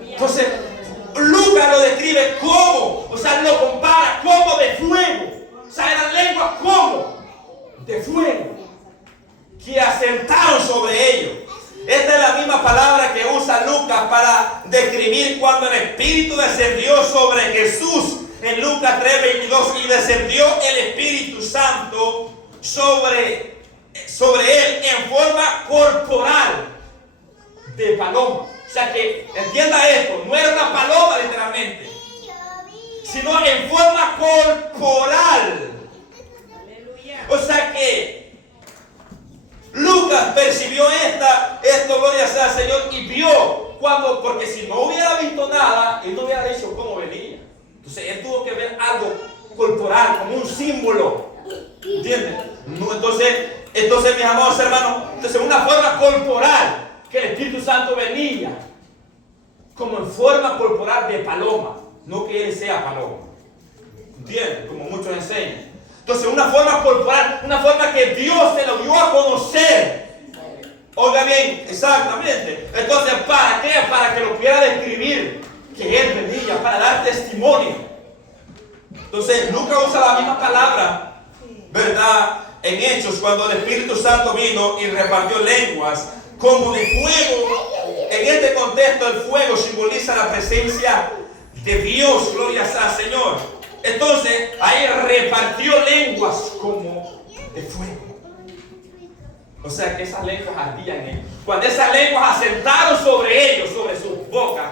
Entonces, Lucas lo describe como, o sea, lo compara como de fuego. O sea, eran lenguas como de fuego que asentaron sobre ellos. Esta es la misma palabra que usa Lucas para describir cuando el Espíritu descendió sobre Jesús en Lucas 3:22, y descendió el Espíritu Santo sobre él en forma corporal de paloma. O sea que, entienda esto, no era una paloma literalmente, sino en forma corporal. O sea que Lucas percibió esto, gloria sea al Señor, y vio porque si no hubiera visto nada, él no hubiera dicho cómo venía. Entonces él tuvo que ver algo corporal, como un símbolo. ¿Entienden? No, entonces, mis amados hermanos, entonces una forma corporal que el Espíritu Santo venía, como en forma corporal de paloma, no que él sea paloma. ¿Entienden? Como muchos enseñan. Entonces una forma corporal, una forma que Dios se lo dio a conocer. Oiga bien, exactamente. Entonces, ¿para qué? Para que lo pudiera describir, que él venía, para dar testimonio. Entonces, Lucas usa la misma palabra, ¿verdad? En Hechos, cuando el Espíritu Santo vino y repartió lenguas como de fuego. En este contexto, el fuego simboliza la presencia de Dios, gloria sea al Señor. Entonces, ahí repartió lenguas como de fuego. O sea que esas lenguas ardían en ellos. Cuando esas lenguas asentaron sobre ellos, sobre sus bocas,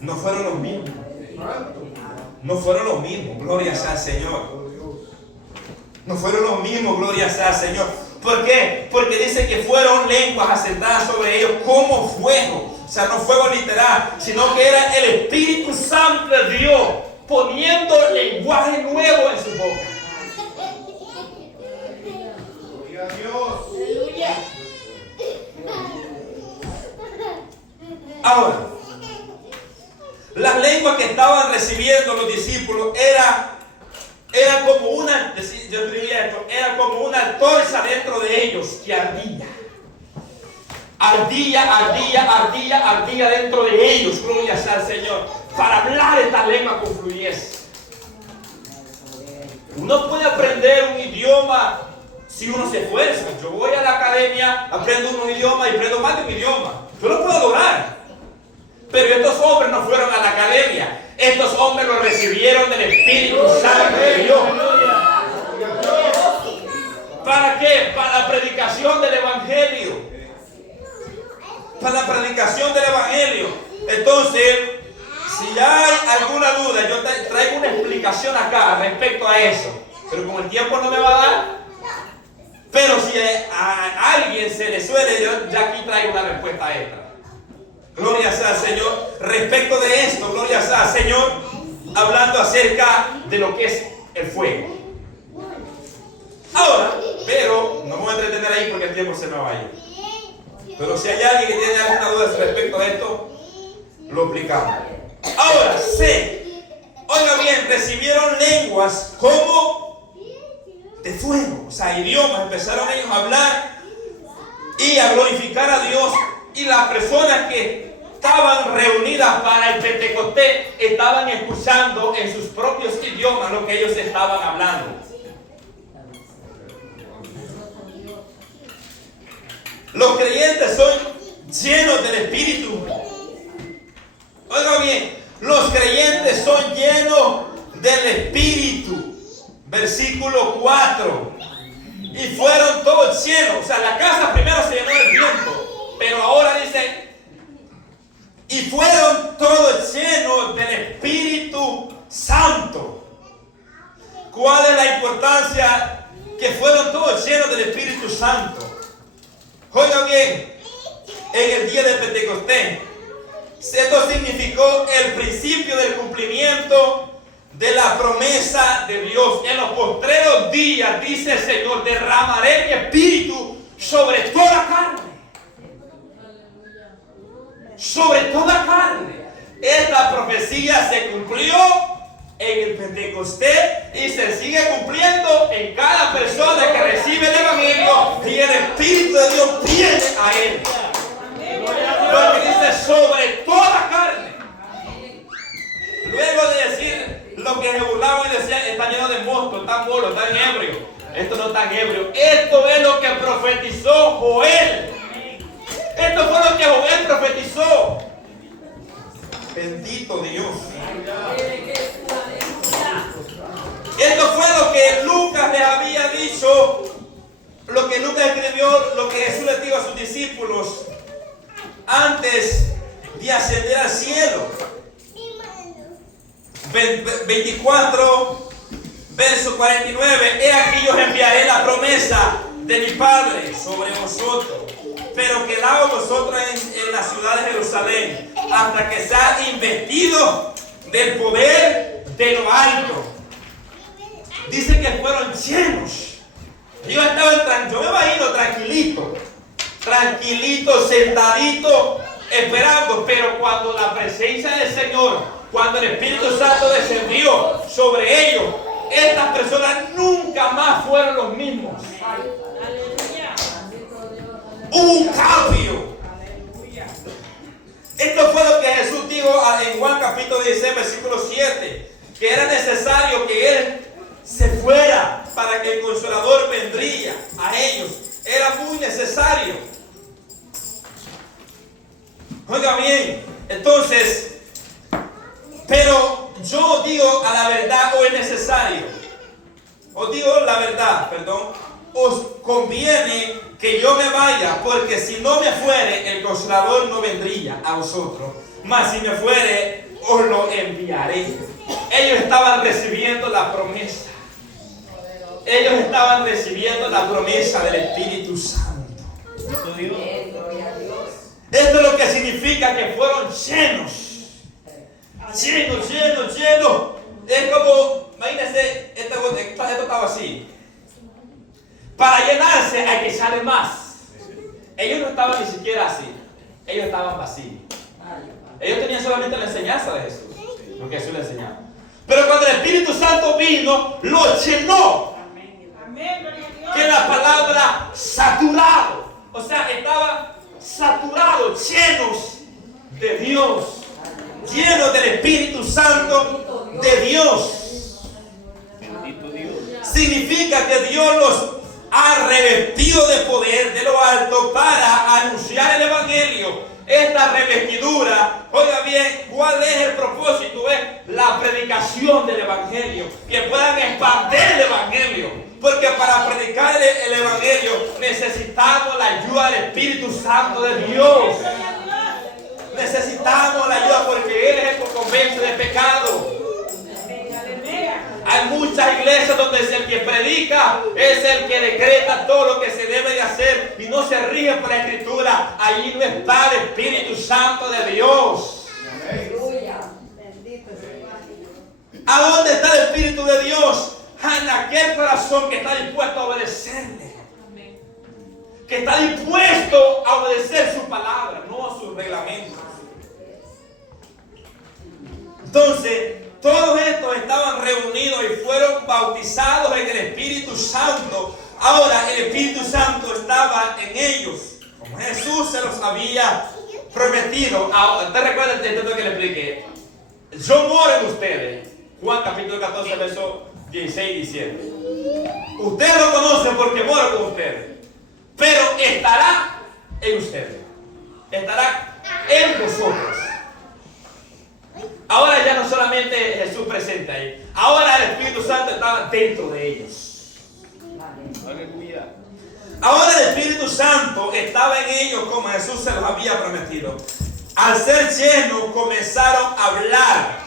no fueron los mismos. No fueron los mismos, gloria sea al Señor. No fueron los mismos, gloria sea al Señor. ¿Por qué? Porque dice que fueron lenguas asentadas sobre ellos como fuego. O sea, no fuego literal, sino que era el Espíritu Santo de Dios poniendo lenguaje nuevo en su boca. Gloria a Dios. Ahora, las lenguas que estaban recibiendo los discípulos era como una, yo escribía esto, era como una antorcha dentro de ellos que ardía. Ardía dentro de ellos, gloria sea al Señor, para hablar esta lengua con fluidez. Uno puede aprender un idioma si uno se esfuerza. Yo voy a la academia, aprendo un idioma y aprendo más de un idioma. Yo lo puedo lograr. Pero estos hombres no fueron a la academia. Estos hombres lo recibieron del Espíritu Santo de Dios. ¿Para qué? Para la predicación del Evangelio. Para la predicación del Evangelio. Entonces, si hay alguna duda, yo traigo una explicación acá respecto a eso. Pero como el tiempo no me va a dar, pero si a alguien se le suele, yo ya aquí traigo una respuesta a esta. Gloria sea al Señor. Respecto de esto, gloria sea al Señor, hablando acerca de lo que es el fuego. Ahora, pero no me voy a entretener ahí porque el tiempo se me va a ir. Pero si hay alguien que tiene alguna duda respecto a esto, lo explicamos. Ahora, oiga bien, recibieron lenguas como de fuego, o sea, idiomas. Empezaron ellos a hablar y a glorificar a Dios. Y las personas que estaban reunidas para el Pentecostés estaban escuchando en sus propios idiomas lo que ellos estaban hablando. Los creyentes son llenos del Espíritu. Oiga bien, los creyentes son llenos del Espíritu. Versículo 4. Y fueron todos llenos. O sea, la casa primero se llenó del viento. Pero ahora dice, y fueron todos llenos del Espíritu Santo. ¿Cuál es la importancia que fueron todos llenos del Espíritu Santo? Oiga bien, en el día de Pentecostés, esto significó el principio del cumplimiento de la promesa de Dios. En los postreros días, dice el Señor, derramaré mi espíritu sobre toda carne. Sobre toda carne. Esta profecía se cumplió en el Pentecostés y se sigue cumpliendo en cada persona que recibe el Evangelio y el Espíritu de Dios viene a él. Porque dice sobre toda carne. Luego de decir lo que se burlaban y decían, está lleno de mosto, está molo, está ebrio. Esto no está ebrio. Esto es lo que profetizó Joel. Esto fue lo que Joel profetizó. Bendito Dios. Esto fue lo que Lucas les había dicho, lo que Lucas escribió, lo que Jesús les dijo a sus discípulos antes de ascender al cielo. 24, verso 49. He aquí yo os enviaré la promesa de mi Padre sobre vosotros, pero quedaos vosotros en la ciudad de Jerusalén hasta que sean investidos del poder de lo alto. Dice que fueron llenos. Yo me imagino tranquilito, sentadito, esperando. Pero cuando la presencia del Señor, cuando el Espíritu Santo descendió sobre ellos, estas personas nunca más fueron los mismos. Hubo un cambio. Esto fue lo que Jesús dijo en Juan capítulo 16, versículo 7, que era necesario que Él se fuera para que el Consolador vendría a ellos. Era muy necesario. Oiga bien, entonces, pero yo digo a la verdad, o es necesario, os digo la verdad, perdón, os conviene que yo me vaya, porque si no me fuere, el Consolador no vendría a vosotros, mas si me fuere, os lo enviaré. Ellos estaban recibiendo la promesa. Ellos estaban recibiendo la promesa del Espíritu Santo. Esto es lo que significa que fueron llenos. Llenos. Es como, imagínense, esto estaba así. Para llenarse hay que echarle más. Ellos no estaban ni siquiera así. Ellos estaban vacíos. Ellos tenían solamente la enseñanza de Jesús, lo que Jesús les enseñaba. Pero cuando el Espíritu Santo vino, lo llenó. Que la palabra saturado. O sea, estaban saturados, llenos de Dios. Llenos del Espíritu Santo de Dios. Significa que Dios los ha revestido de poder de lo alto para anunciar el Evangelio. Esta revestidura, oiga bien, ¿cuál es el propósito? Es la predicación del Evangelio, que puedan expandir el Evangelio, porque para predicar el Evangelio necesitamos la ayuda del Espíritu Santo de Dios. Necesitamos la ayuda porque Él es el que convence de pecado. Hay muchas iglesias donde el que predica es el que decreta todo lo que se debe de hacer y no se rige por la Escritura. Allí no está el Espíritu Santo de Dios. ¿A dónde está el Espíritu de Dios? En aquel corazón que está dispuesto a obedecerle. Que está dispuesto a obedecer su palabra, no a sus reglamentos. Entonces, todos estos estaban reunidos y fueron bautizados en el Espíritu Santo. Ahora el Espíritu Santo estaba en ellos, como Jesús se los había prometido. ¿Te recuerdas el texto que le expliqué? Yo moro en ustedes. Juan capítulo 14, verso 16 y 17. Ustedes lo conocen porque moro con ustedes. Pero estará en ustedes. Estará en vosotros. Ahora ya no solamente Jesús presente ahí. Ahora el Espíritu Santo estaba dentro de ellos. Aleluya. Ahora el Espíritu Santo estaba en ellos como Jesús se los había prometido. Al ser llenos comenzaron a hablar.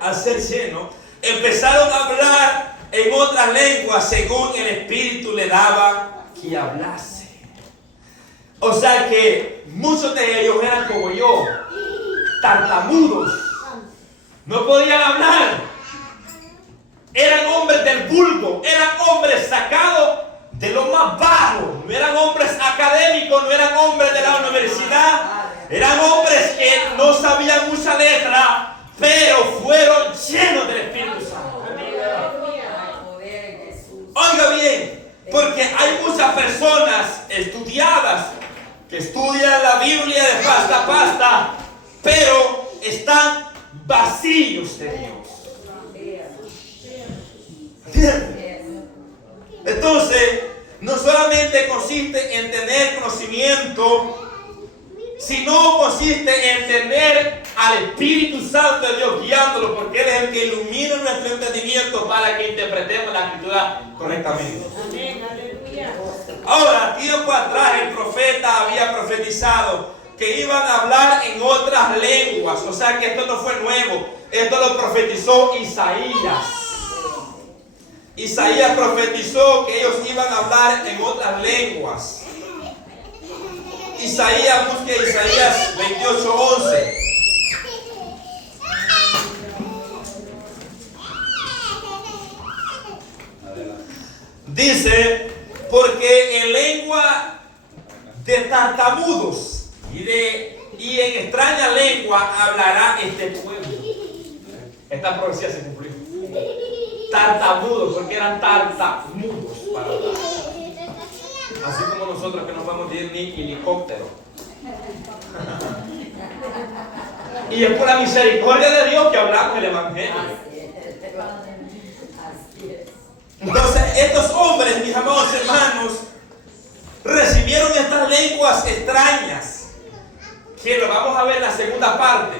Al ser llenos empezaron a hablar en otras lenguas según el Espíritu le daba que hablase. O sea que muchos de ellos eran como yo, tartamudos. No podían hablar. Eran hombres del vulgo. Eran hombres sacados de lo más bajo. no eran hombres académicos, no eran hombres de la universidad, eran hombres que no sabían mucha letra, pero fueron llenos del Espíritu Santo. Oiga bien, porque hay muchas personas estudiadas que estudian la Biblia de pasta a pasta, pero están vacíos de Dios. Entonces, no solamente consiste en tener conocimiento, sino consiste en tener al Espíritu Santo de Dios guiándolo, porque Él es el que ilumina nuestro entendimiento para que interpretemos la Escritura correctamente. Ahora, tiempo atrás el profeta había profetizado que iban a hablar en otras lenguas, o sea que esto no fue nuevo, esto lo profetizó Isaías. Isaías profetizó que ellos iban a hablar en otras lenguas. Isaías, busque Isaías 28:11. Dice, porque en lengua de tartamudos y en extraña lengua hablará este pueblo. Esta profecía se cumplió. Tartamudos, porque eran tartamudos para hablar. Así como nosotros que no podemos ir ni helicóptero. Y es por la misericordia de Dios que hablamos el Evangelio. Entonces, estos hombres, mis amados hermanos, recibieron estas lenguas extrañas, que lo vamos a ver en la segunda parte.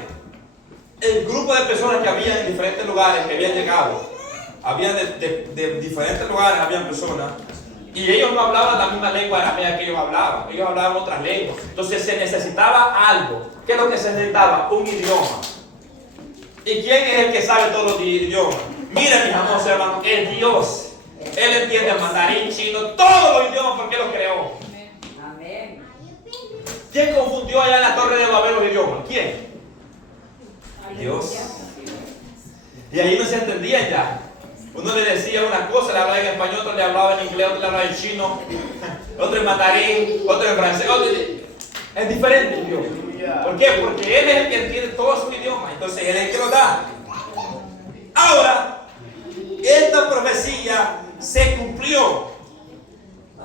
El grupo de personas que había en diferentes lugares, que habían llegado, había de diferentes lugares, habían personas, y ellos no hablaban la misma lengua aramea que ellos hablaban otras lenguas. Entonces se necesitaba algo. ¿Qué es lo que se necesitaba? Un idioma. ¿Y quién es el que sabe todos los idiomas? Miren, mis amados hermanos, es Dios. Él entiende el mandarín, chino, todos los idiomas porque Él los creó. Amén. ¿Quién confundió allá en la Torre de Babel los idiomas? ¿Quién? Dios. Y ahí no se entendía ya. Uno le decía una cosa, le hablaba en español, otro le hablaba en inglés, otro le hablaba en chino, otro en mandarín, otro en francés. Es diferente el idioma. ¿Por qué? Porque Él es el que entiende todos sus idiomas. Entonces Él es el que lo da. Ahora, esta profecía se cumplió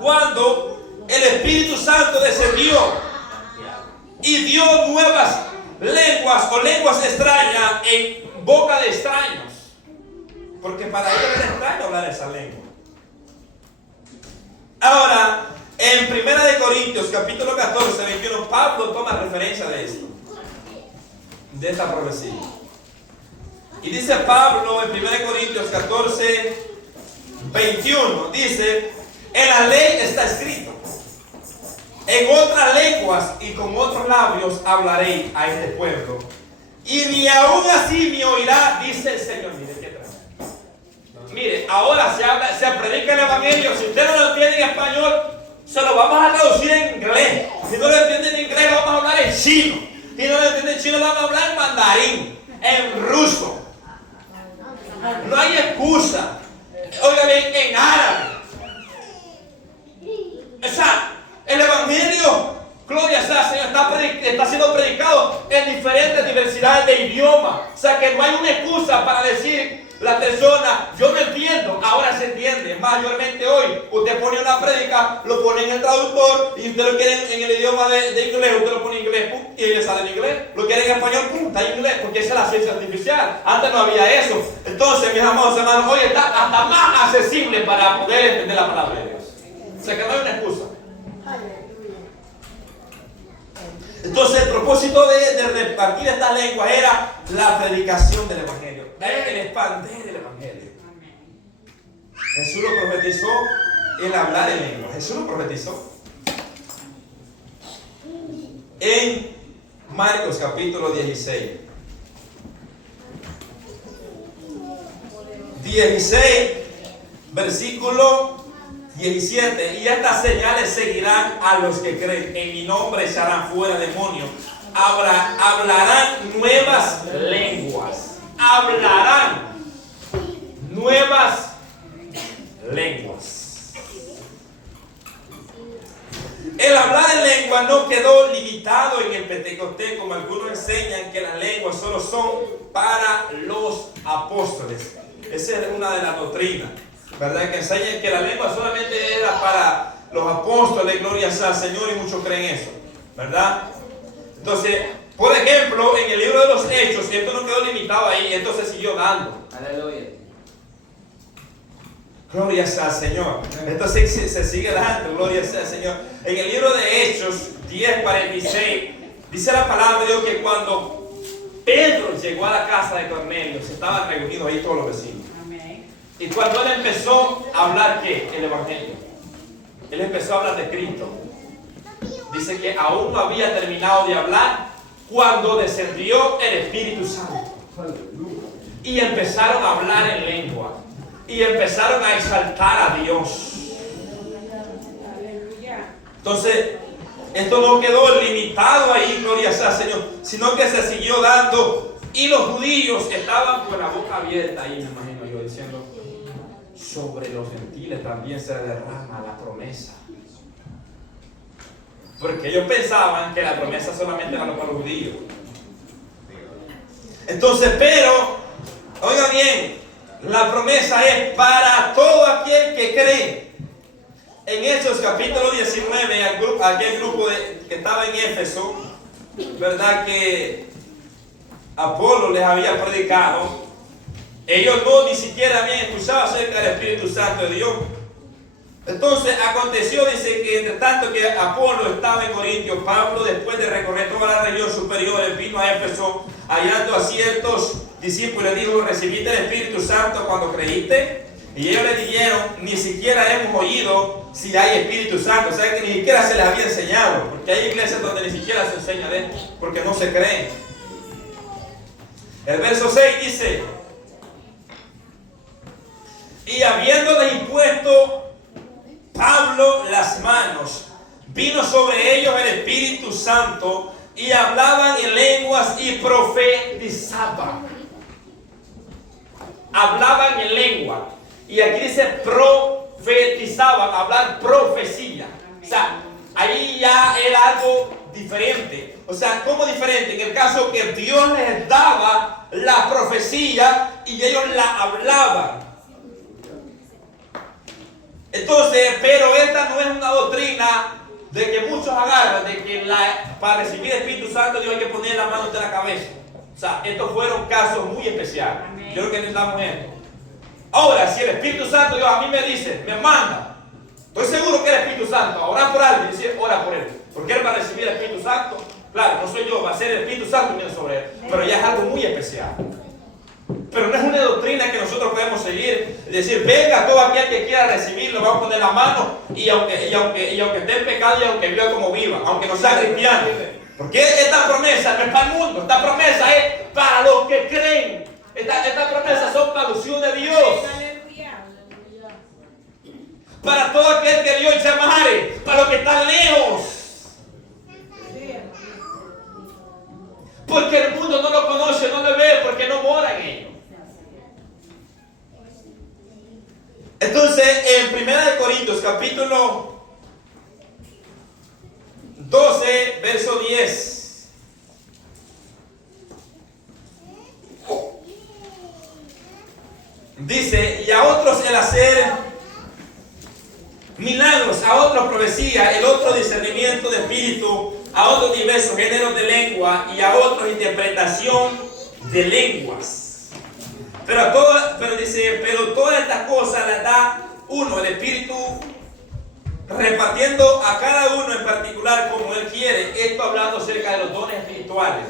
cuando el Espíritu Santo descendió y dio nuevas lenguas o lenguas extrañas en boca de extraños. Porque para ellos era extraño hablar esa lengua. Ahora, en 1 Corintios, capítulo 14, 21, Pablo toma referencia de esto, de esta profecía. Y dice Pablo en 1 Corintios 14, 21, dice, en la ley está escrito, en otras lenguas y con otros labios hablaré a este pueblo, y ni aún así me oirá, dice el Señor. Mire qué tremendo. Mire, ahora se predica el Evangelio. Si usted no lo entiende en español, se lo vamos a traducir en inglés. Si no lo entiende en inglés, lo vamos a hablar en chino. Si no lo entiende en chino, lo vamos a hablar en mandarín, en ruso. No hay excusa. Oiga bien, en árabe. O sea, el Evangelio, gloria sea Señor, está siendo predicado en diferentes diversidades de idiomas. O sea que no hay una excusa para decir la persona, yo no entiendo, ahora se entiende. Mayormente hoy, usted pone una prédica, lo pone en el traductor y usted lo quiere en el idioma de inglés, usted lo pone en inglés, pum, y le sale en inglés. Lo quiere en español, pum, está en inglés, porque esa es la ciencia artificial. Antes no había eso. Entonces, mis amados hermanos, hoy está hasta más accesible para poder entender la palabra de Dios. O sea que no hay una excusa. Entonces, el propósito de repartir estas lenguas era la predicación del Evangelio, el expandir el Evangelio. Jesús lo profetizó, el hablar en lengua. Jesús lo profetizó en Marcos capítulo 16. 16, versículo 17. Y estas señales seguirán a los que creen. En mi nombre echarán fuera demonios. Hablarán nuevas lenguas. Hablarán nuevas lenguas. lengua no quedó limitado en el Pentecostés, como algunos enseñan que las lenguas solo son para los apóstoles. Esa es una de las doctrinas, ¿verdad? Que enseñan que la lengua solamente era para los apóstoles, gloria sea al Señor, y muchos creen eso, ¿verdad? Entonces, por ejemplo, en el libro de los Hechos, esto no quedó limitado ahí, esto se siguió dando. Aleluya. Gloria sea al Señor. Esto se sigue dando, gloria sea al Señor. En el libro de Hechos 10:46, dice la palabra de Dios que cuando Pedro llegó a la casa de Cornelio, se estaban reunidos ahí todos los vecinos. Y cuando él empezó a hablar, ¿qué? El Evangelio. Él empezó a hablar de Cristo. Dice que aún no había terminado de hablar cuando descendió el Espíritu Santo. Y empezaron a hablar en lengua. Y empezaron a exaltar a Dios. Entonces, esto no quedó limitado ahí, gloria sea al Señor, sino que se siguió dando. Y los judíos estaban con la boca abierta ahí, me imagino yo, diciendo, sobre los gentiles también se derrama la promesa. Porque ellos pensaban que la promesa solamente era para los judíos. Entonces, pero, oiga bien, la promesa es para todo aquel que cree. En Hechos capítulo 19, aquel grupo que estaba en Éfeso, ¿verdad? Que Apolo les había predicado. Ellos no ni siquiera habían escuchado acerca del Espíritu Santo de Dios. Entonces aconteció, dice, que entre tanto que Apolo estaba en Corintio, Pablo, después de recorrer toda la región superior, vino a Éfeso, hallando a ciertos discípulos, le dijo, ¿recibiste el Espíritu Santo cuando creíste? Y ellos le dijeron, ni siquiera hemos oído si hay Espíritu Santo. O sea que ni siquiera se les había enseñado, porque hay iglesias donde ni siquiera se enseña de esto, porque no se creen. El verso 6 dice, y habiéndoles impuesto Pablo las manos, vino sobre ellos el Espíritu Santo, y hablaban en lenguas y profetizaban. Hablaban en lengua. Y aquí dice profetizaban, hablar profecía. O sea, ahí ya era algo diferente. O sea, ¿cómo diferente? En el caso que Dios les daba la profecía y ellos la hablaban. Entonces, pero esta no es una doctrina de que muchos agarran, de que para recibir el Espíritu Santo Dios hay que poner la mano de la cabeza. O sea, estos fueron casos muy especiales. Amén. Yo creo que necesitamos esto. Ahora, si el Espíritu Santo Dios a mí me dice, me manda, estoy seguro que el Espíritu Santo, a orar por alguien, dice, ora por él. Porque él va a recibir el Espíritu Santo. Claro, no soy yo, va a ser el Espíritu Santo que viene sobre él. Pero ya es algo muy especial. Pero no es una doctrina que nosotros podemos seguir. Es decir, venga todo aquel que quiera recibirlo, va a poner la mano. Y aunque esté en pecado y aunque viva como viva, aunque no sea cristiano. Porque esta promesa no es para el mundo. Esta promesa es para los que creen. Estas promesas son para los hijos de Dios. Para todo aquel que Dios llamare. Para los que están lejos. Porque el mundo no lo conoce, no lo ve, porque no mora en ellos. Entonces, en 1 Corintios, capítulo 12, verso 10. Dice, y a otros el hacer milagros, a otros profecía, el otro discernimiento de espíritu, a otros diversos géneros de lengua y a otros interpretación de lenguas. Pero todas estas cosas las da uno, el Espíritu, repartiendo a cada uno en particular como Él quiere. Esto hablando acerca de los dones espirituales.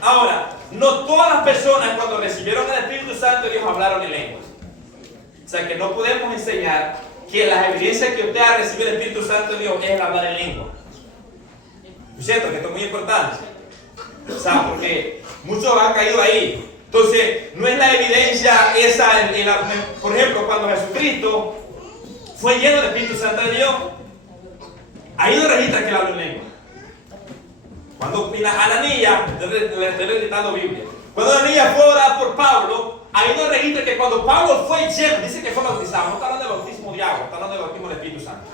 Ahora, no todas las personas cuando recibieron el Espíritu Santo Dios hablaron en lenguas. O sea que no podemos enseñar que las evidencias que usted ha recibido el Espíritu Santo de Dios es el hablar en lengua. ¿No es cierto? Que esto es muy importante. O sea, porque muchos han caído ahí. Entonces, no es la evidencia esa, por ejemplo, cuando Jesucristo fue lleno del Espíritu Santo de Dios, ahí no registra que él habló en lengua. Cuando Ananías, le estoy recitando Biblia, cuando Ananías fue a orar por Pablo, ahí no registra que cuando Pablo fue lleno, dice que fue bautizado, no está hablando de bautismo de agua, está hablando de bautismo del Espíritu Santo.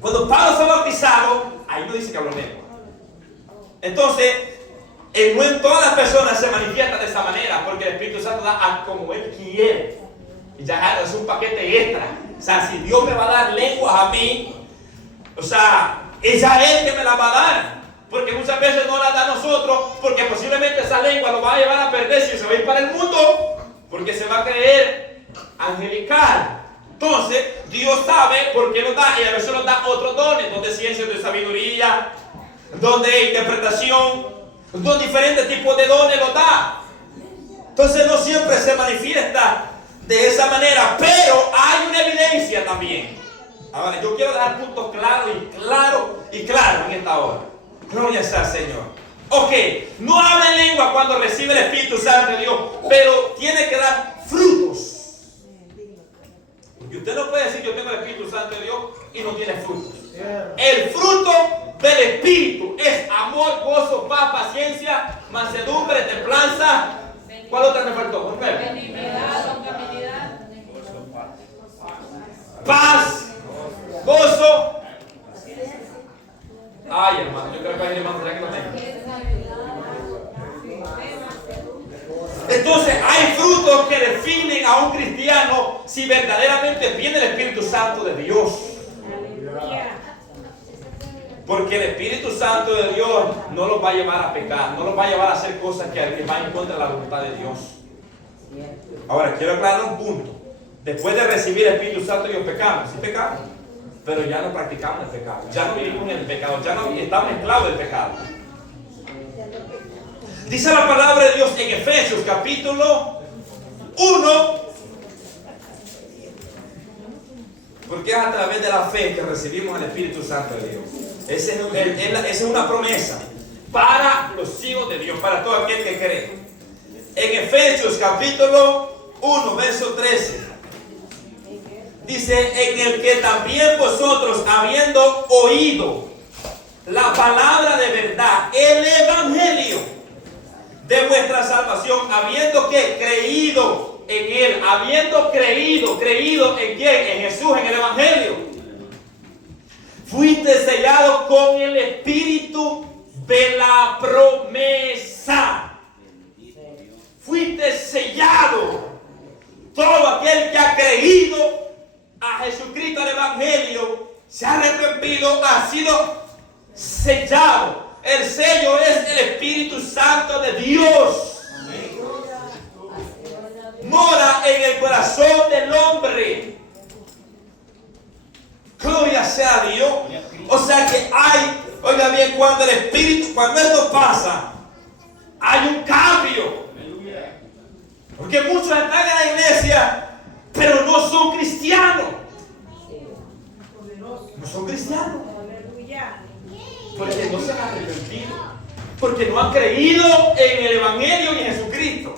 Cuando Pablo fue bautizado, ahí no dice que habló lengua. Entonces, no en todas las personas se manifiesta de esa manera, porque el Espíritu Santo da a como Él quiere. Y ya es un paquete extra. O sea, si Dios me va a dar lenguas a mí, o sea, es a Él que me la va a dar. Porque muchas veces no la da a nosotros, porque posiblemente esa lengua lo va a llevar a perderse y se va a ir para el mundo, porque se va a creer angelical. Entonces, Dios sabe por qué nos da, y a veces nos da otros dones, don de ciencia, de sabiduría, don de interpretación, don diferentes tipos de dones los da. Entonces no siempre se manifiesta de esa manera, pero hay una evidencia también. Ahora, yo quiero dejar puntos claros y claros en esta hora. Gloria sea al Señor. Ok, no habla en lengua cuando recibe el Espíritu Santo de Dios, pero tiene que dar frutos. Porque usted no puede decir yo tengo el Espíritu Santo de Dios y no tiene frutos. El fruto del Espíritu es amor, gozo, paz, paciencia, mansedumbre, templanza. ¿Cuál otra me faltó? Paz, gozo. Ay, hermano, yo creo que hay hermanos ya que lo tengo. Entonces, hay frutos que definen a un cristiano si verdaderamente viene el Espíritu Santo de Dios. Porque el Espíritu Santo de Dios no los va a llevar a pecar, no los va a llevar a hacer cosas que van en contra de la voluntad de Dios. Ahora, quiero aclarar un punto. Después de recibir el Espíritu Santo de Dios, pecamos, sí pecamos, pero ya no practicamos el pecado, ya no vivimos en el pecado, ya no estamos esclavos del pecado. Dice la palabra de Dios en Efesios capítulo 1, porque es a través de la fe que recibimos el Espíritu Santo de Dios. Esa es una promesa para los hijos de Dios, para todo aquel que cree. En Efesios capítulo 1, verso 13. Dice, en el que también vosotros, habiendo oído la palabra de verdad, el evangelio de vuestra salvación, habiendo que creído en él, habiendo creído en quién, en Jesús, en el evangelio, fuiste sellado con el espíritu de la promesa. Fuiste sellado. Todo aquel que ha creído a Jesucristo, el evangelio, se ha arrepentido, ha sido sellado. El sello es el Espíritu Santo de Dios. Mora en el corazón del hombre. Gloria sea a Dios. O sea que hay, oiga bien, cuando el Espíritu, cuando esto pasa, hay un cambio. Porque muchos están en la iglesia, pero no son cristianos. No son cristianos. Porque no se han arrepentido. Porque no han creído en el evangelio y en Jesucristo.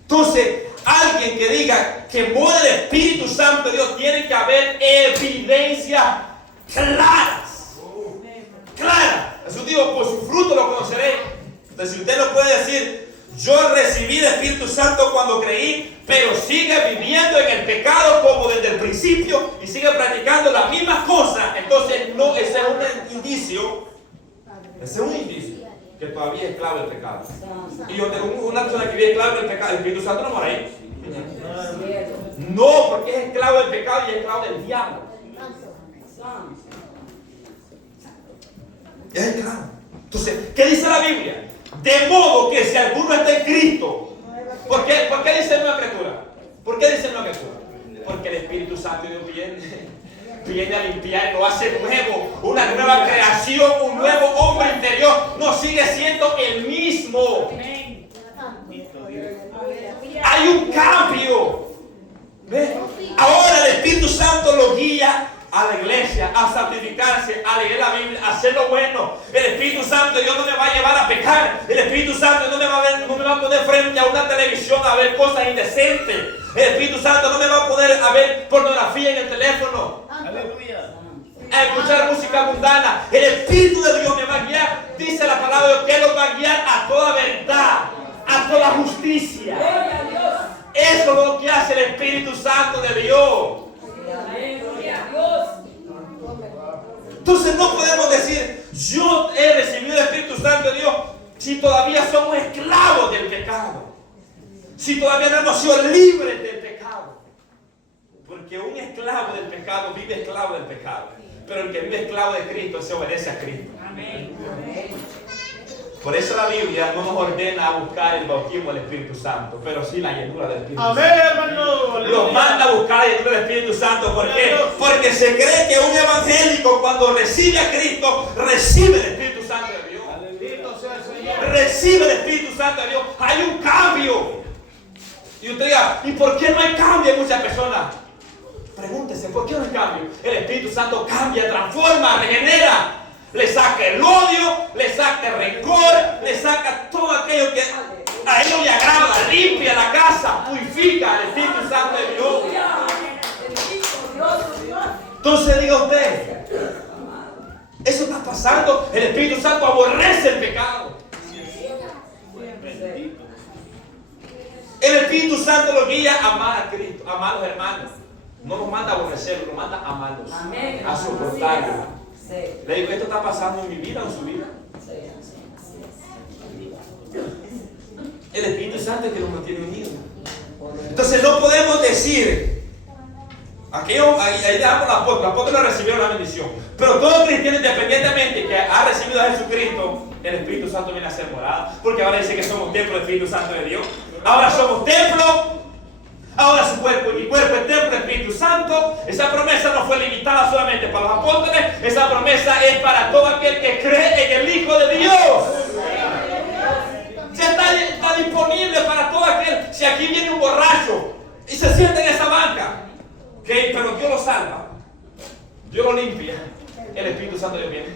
Entonces, alguien que diga que mora el Espíritu Santo de Dios, tiene que haber evidencias claras. Claras. Jesús dijo, por su fruto lo conoceréis. Entonces, si usted no puede decir, yo recibí el Espíritu Santo cuando creí, pero sigue viviendo en el pecado como desde el principio y sigue practicando las mismas cosas, entonces no, ese es un indicio. Ese es un indicio que todavía es esclavo del pecado. Y yo tengo una persona que vive esclavo del pecado, el Espíritu Santo no mora ahí. No, porque es esclavo del pecado y es esclavo del diablo. Es esclavo. Entonces, ¿qué dice la Biblia? De modo que si alguno está en Cristo, ¿por qué dice nueva criatura? ¿Por qué dice nueva criatura? Porque el Espíritu Santo de Dios viene a limpiar y lo hace nuevo, una nueva creación, un nuevo hombre interior. No sigue siendo el mismo. Hay un cambio. ¿Ves? Ahora el Espíritu Santo lo guía a la iglesia, a santificarse, a leer la Biblia, a hacer lo bueno. El Espíritu Santo de Dios no me va a llevar a pecar. El Espíritu Santo no me va a poner frente a una televisión a ver cosas indecentes. El Espíritu Santo no me va a poner a ver pornografía en el teléfono. Aleluya. A escuchar música mundana. El Espíritu de Dios me va a guiar. Dice la palabra de Dios que Él nos va a guiar a toda verdad, a toda justicia. Eso es lo que hace el Espíritu Santo de Dios. Entonces no podemos decir, yo he recibido el Espíritu Santo de Dios, si todavía somos esclavos del pecado. Si todavía no hemos sido libres del pecado. Porque un esclavo del pecado vive esclavo del pecado. Pero el que vive esclavo de Cristo se obedece a Cristo. Amén. Por eso la Biblia no nos ordena a buscar el bautismo del Espíritu Santo, pero sí la llenura del Espíritu Santo. Amén, hermano. Los manda a buscar la llenura del Espíritu Santo. ¿Por qué? Porque se cree que un evangélico cuando recibe a Cristo, recibe el Espíritu Santo de Dios. Bendito sea el Señor. Recibe el Espíritu Santo de Dios. Hay un cambio. Y usted diga, ¿y por qué no hay cambio en muchas personas? Pregúntese, ¿por qué no hay cambio? El Espíritu Santo cambia, transforma, regenera. Le saca el odio, le saca el rencor, le saca todo aquello que a él no le agrada, limpia la casa, purifica el Espíritu Santo de Dios. Entonces diga usted, eso está pasando, el Espíritu Santo aborrece el pecado. El Espíritu Santo lo guía a amar a Cristo, a amar a los hermanos. No nos manda a aborrecerlos, nos manda a amarlos, a soportarlos. Le digo, esto está pasando en mi vida o en su vida. El Espíritu Santo es que nos mantiene unidos. Entonces no podemos decir, ahí dejamos la apóstol no recibieron la bendición. Pero todo cristiano, independientemente que ha recibido a Jesucristo, el Espíritu Santo viene a ser morada. Porque ahora dice que somos templo del Espíritu Santo de Dios. Ahora somos templo. Ahora su cuerpo y mi cuerpo es templo del Espíritu Santo. Esa promesa no fue limitada solamente para los apóstoles. Esa promesa es para todo aquel que cree en el Hijo de Dios. Ya está disponible para todo aquel. Si aquí viene un borracho y se sienta en esa banca, ¿okay? Pero Dios lo salva, Dios lo limpia, el Espíritu Santo de Dios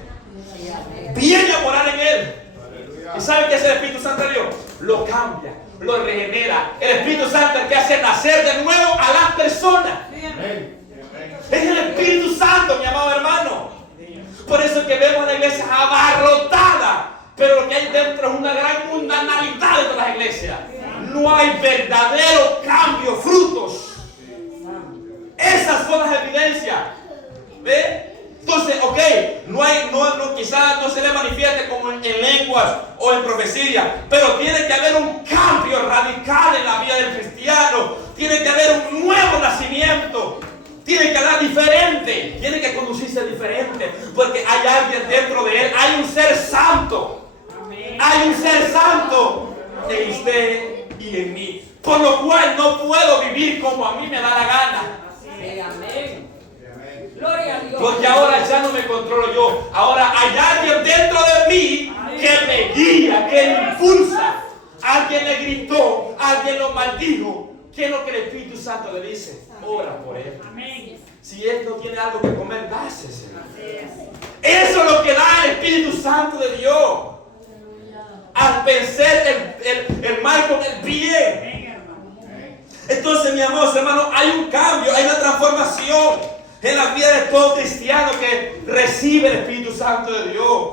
viene a morar en él. ¿Y sabe qué es el Espíritu Santo de Dios? Lo cambia, lo regenera. El Espíritu Santo es el que hace nacer de nuevo a las personas. Es el Espíritu Santo, mi amado hermano. Por eso es que vemos a la iglesia abarrotada, pero lo que hay dentro es una gran mundanalidad de las iglesias. No hay verdadero cambio, frutos. Esas son las evidencias. ¿Ve? Entonces, ok, quizás no se le manifieste como en lenguas o en profecía, pero tiene que haber un cambio radical en la vida del cristiano. Tiene que haber un nuevo nacimiento. Tiene que hablar diferente. Tiene que conducirse diferente. Porque hay alguien dentro de él. Hay un ser santo. Hay un ser santo en usted y en mí. Por lo cual no puedo vivir como a mí me da la gana. Amén. Gloria a Dios. Porque ahora ya no me controlo yo. Ahora hay alguien dentro de mí que me guía, que me impulsa. Alguien le gritó, alguien lo maldijo. ¿Qué es lo que el Espíritu Santo le dice? Ora por él. Si él no tiene algo que comer, dáseselo. Eso es lo que da el Espíritu Santo de Dios. Al vencer el mal con el bien. Entonces, mi amor, hermano, hay un cambio, hay una transformación en la vida de todo cristiano que recibe el Espíritu Santo de Dios.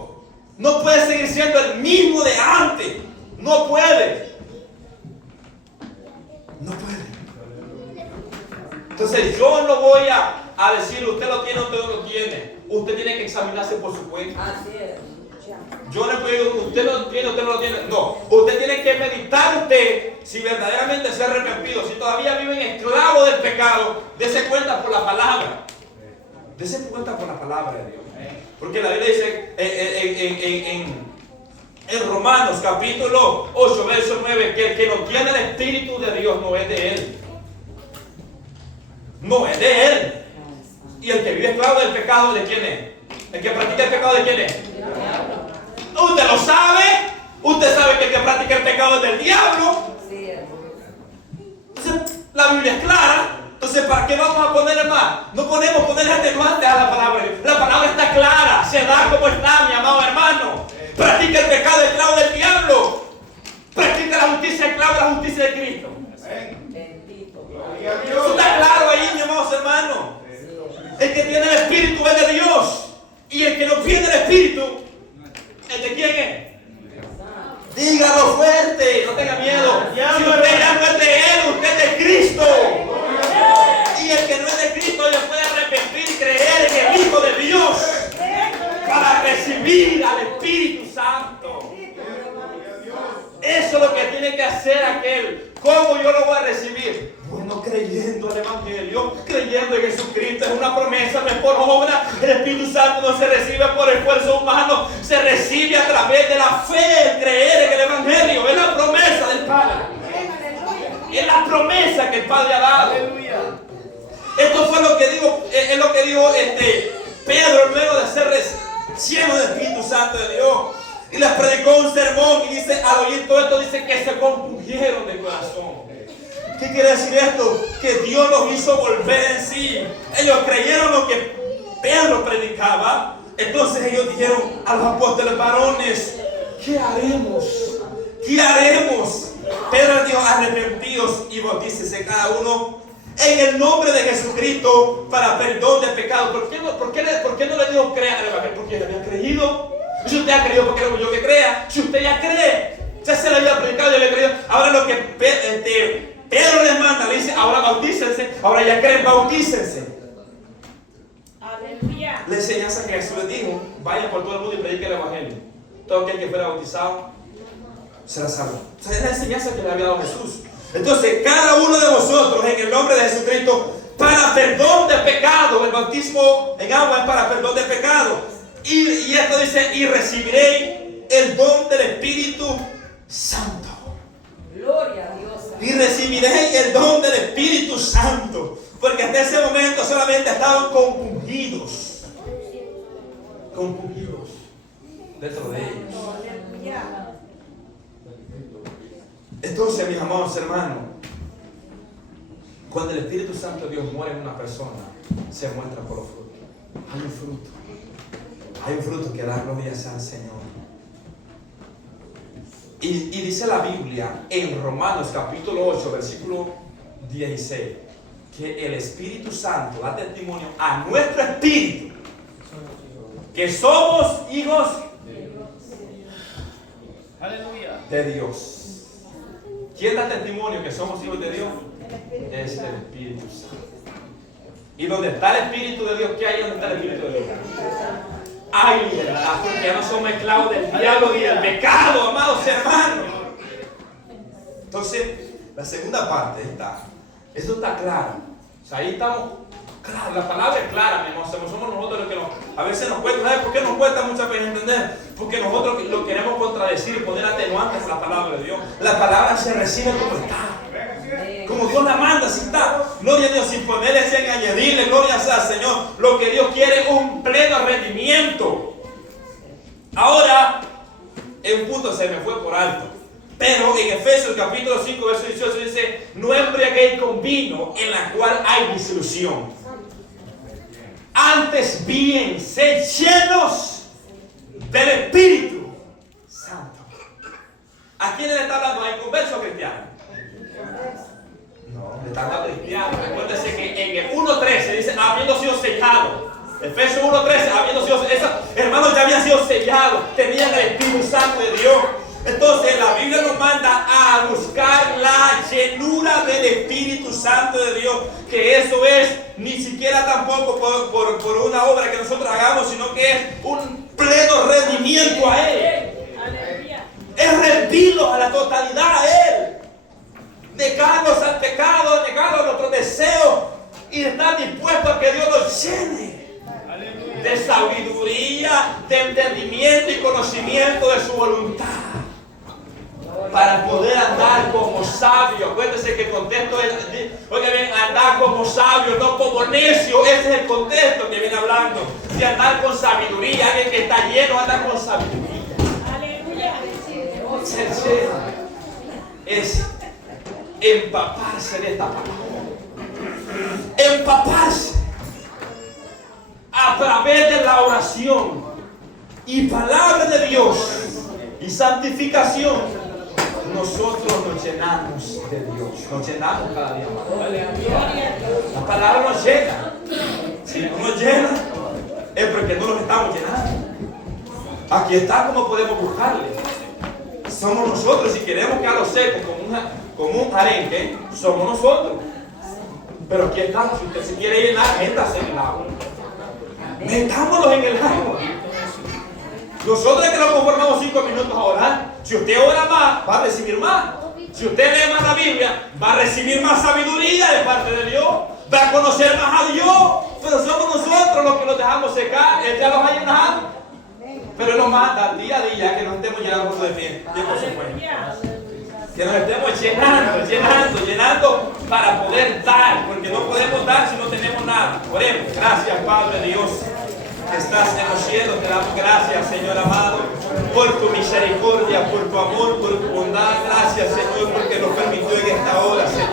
No puede seguir siendo el mismo de antes. No puede. No puede. Entonces yo no voy a decir usted lo tiene o usted no lo tiene. Usted tiene que examinarse por su cuenta. Así es. Yo no puedo decir usted no lo tiene, usted no lo tiene. No, usted tiene que meditar usted si verdaderamente se ha arrepentido. Si todavía vive en esclavo del pecado, dése cuenta por la palabra. Dése cuenta por la palabra de Dios. Porque la Biblia dice en Romanos capítulo 8, verso 9, que el que no tiene el Espíritu de Dios no es de él. No es de él. Y el que vive esclavo del pecado, ¿de quién es? El que practica el pecado, ¿de quién es? Usted lo sabe. Usted sabe que el que practica el pecado es del diablo. Entonces, la Biblia es clara. Entonces, ¿para qué vamos a ponerle más? No podemos ponerle atenuantes a la palabra. La palabra está clara. Se da como está, mi amado hermano. Practica el pecado esclavo del diablo. Practica la justicia esclavo de la justicia de Cristo. Eso está claro ahí, mi amado hermano. El que tiene el Espíritu es de Dios. Y el que no tiene el Espíritu, ¿el de quién es? Dígalo fuerte, no tenga miedo. Si usted ya no es de él, usted es de Cristo. Y el que no es de Cristo, le puede arrepentir y creer en el Hijo de Dios. Evangelio, creyendo en Jesucristo. Es una promesa, no es por obra. El Espíritu Santo no se recibe por esfuerzo humano, se recibe a través de la fe, el creer en el Evangelio. Es la promesa del Padre. Es la promesa que el Padre ha dado. Esto fue lo que dijo, es lo que dijo Pedro luego de ser lleno del Espíritu Santo de Dios. Y les predicó un sermón y dice, al oír todo esto, dice que se compungieron de corazón. ¿Qué quiere decir esto? Que Dios los hizo volver en sí. Ellos creyeron lo que Pedro predicaba. Entonces ellos dijeron a los apóstoles: varones, ¿qué haremos? ¿Qué haremos? Pedro dijo: arrepentidos y bautícese cada uno en el nombre de Jesucristo para perdón de pecado. ¿Por qué no le dijo crean el Evangelio? Porque él había creído. Si usted ha creído, porque yo que crea. Si usted ya cree, ya se le había predicado, ya le había creído. Ahora lo que Pedro les manda, le dice: ahora bautícense. Ahora ya creen, bautícense. Aleluya. La enseñanza que Jesús les dijo: vayan por todo el mundo y prediquen el Evangelio. Todo aquel que fuera bautizado será salvo. O sea, es la enseñanza que le había dado Jesús. Entonces, cada uno de vosotros, en el nombre de Jesucristo, para perdón de pecado. El bautismo en agua es para perdón de pecado. Y esto dice: y recibiréis el don del Espíritu Santo. Gloria a Dios. Y recibiréis el don del Espíritu Santo. Porque hasta ese momento solamente estaban compungidos. Compungidos dentro de ellos. Entonces, mis amados hermanos, cuando el Espíritu Santo de Dios muere en una persona, se muestra por los frutos. Hay un fruto. Hay un fruto que da gloria al Señor. Y dice la Biblia en Romanos capítulo 8, versículo 16, que el Espíritu Santo da testimonio a nuestro espíritu que somos hijos de Dios. ¿Quién da testimonio que somos hijos de Dios? Es el Espíritu Santo. Y donde está el Espíritu de Dios, ¿qué hay donde está el Espíritu de Dios? Hay libertad, porque ya no somos esclavos del diablo y del pecado, amados hermanos. Entonces, la segunda parte está, esto está claro. O sea, ahí estamos claros, la palabra es clara, mi hermano. Somos nosotros los que a veces nos cuesta. ¿Sabes por qué nos cuesta muchas veces entender? Porque nosotros lo queremos contradecir y poner atenuantes a la palabra de Dios. La palabra se recibe como está. Como Dios la manda, así está. Gloria a Dios, sin ponerle, sin añadirle. Gloria sea al Señor. Lo que Dios quiere es un pleno rendimiento. Ahora, en un punto se me fue por alto. Pero en Efesios capítulo 5, verso 18 dice: no embriaguéis con vino, en la cual hay disolución. Antes bien, sed llenos del Espíritu Santo. ¿A quién le está hablando? ¿A inconverso o cristiano? No, le está hablando a cristiano. Recuérdese que en el 1.13 dice: habiendo sido sellado. Efesios 1.13, habiendo sido sellado. Hermanos, ya habían sido sellados. Tenían el Espíritu Santo de Dios. Entonces la Biblia nos manda a buscar la llenura del Espíritu Santo de Dios. Que eso es ni siquiera tampoco por una obra que nosotros hagamos, sino que es un pleno rendimiento a Él. Es rendirnos a la totalidad a Él. Negarnos al pecado, negarnos a nuestros deseos y estar dispuestos a que Dios nos llene de sabiduría, de entendimiento y conocimiento de su voluntad, para poder andar como sabios. Acuérdense que el contexto es, oiga bien, andar como sabios, no como necios. Ese es el contexto que viene hablando, de andar con sabiduría. Alguien que está lleno anda con sabiduría. Aleluya. Es empaparse de esta palabra. Empaparse a través de la oración y palabra de Dios y santificación. Nosotros nos llenamos de Dios. Nos llenamos cada día más. La palabra nos llena. Si no nos llena, es porque no nos estamos llenando. Aquí está como podemos buscarle. Somos nosotros. Si queremos que a lo seco como un arenque, somos nosotros. Pero aquí está. Si usted se quiere llenar, métase en el agua. Metámoslos en el agua. Nosotros que nos conformamos 5 minutos a orar. Si usted ora más, va a recibir más. Si usted lee más la Biblia, va a recibir más sabiduría de parte de Dios. da a conocer más a Dios, pero somos nosotros los que los dejamos secar. Él ya los ha llenado, pero Él nos manda día a día que nos estemos llenando de bien. Que nos estemos llenando para poder dar, porque no podemos dar si no tenemos nada. Oremos. Gracias, Padre Dios, que estás en los cielos. Te damos gracias, Señor amado, por tu misericordia, por tu amor, por tu bondad. Gracias, Señor, porque nos permitió en esta hora, Señor.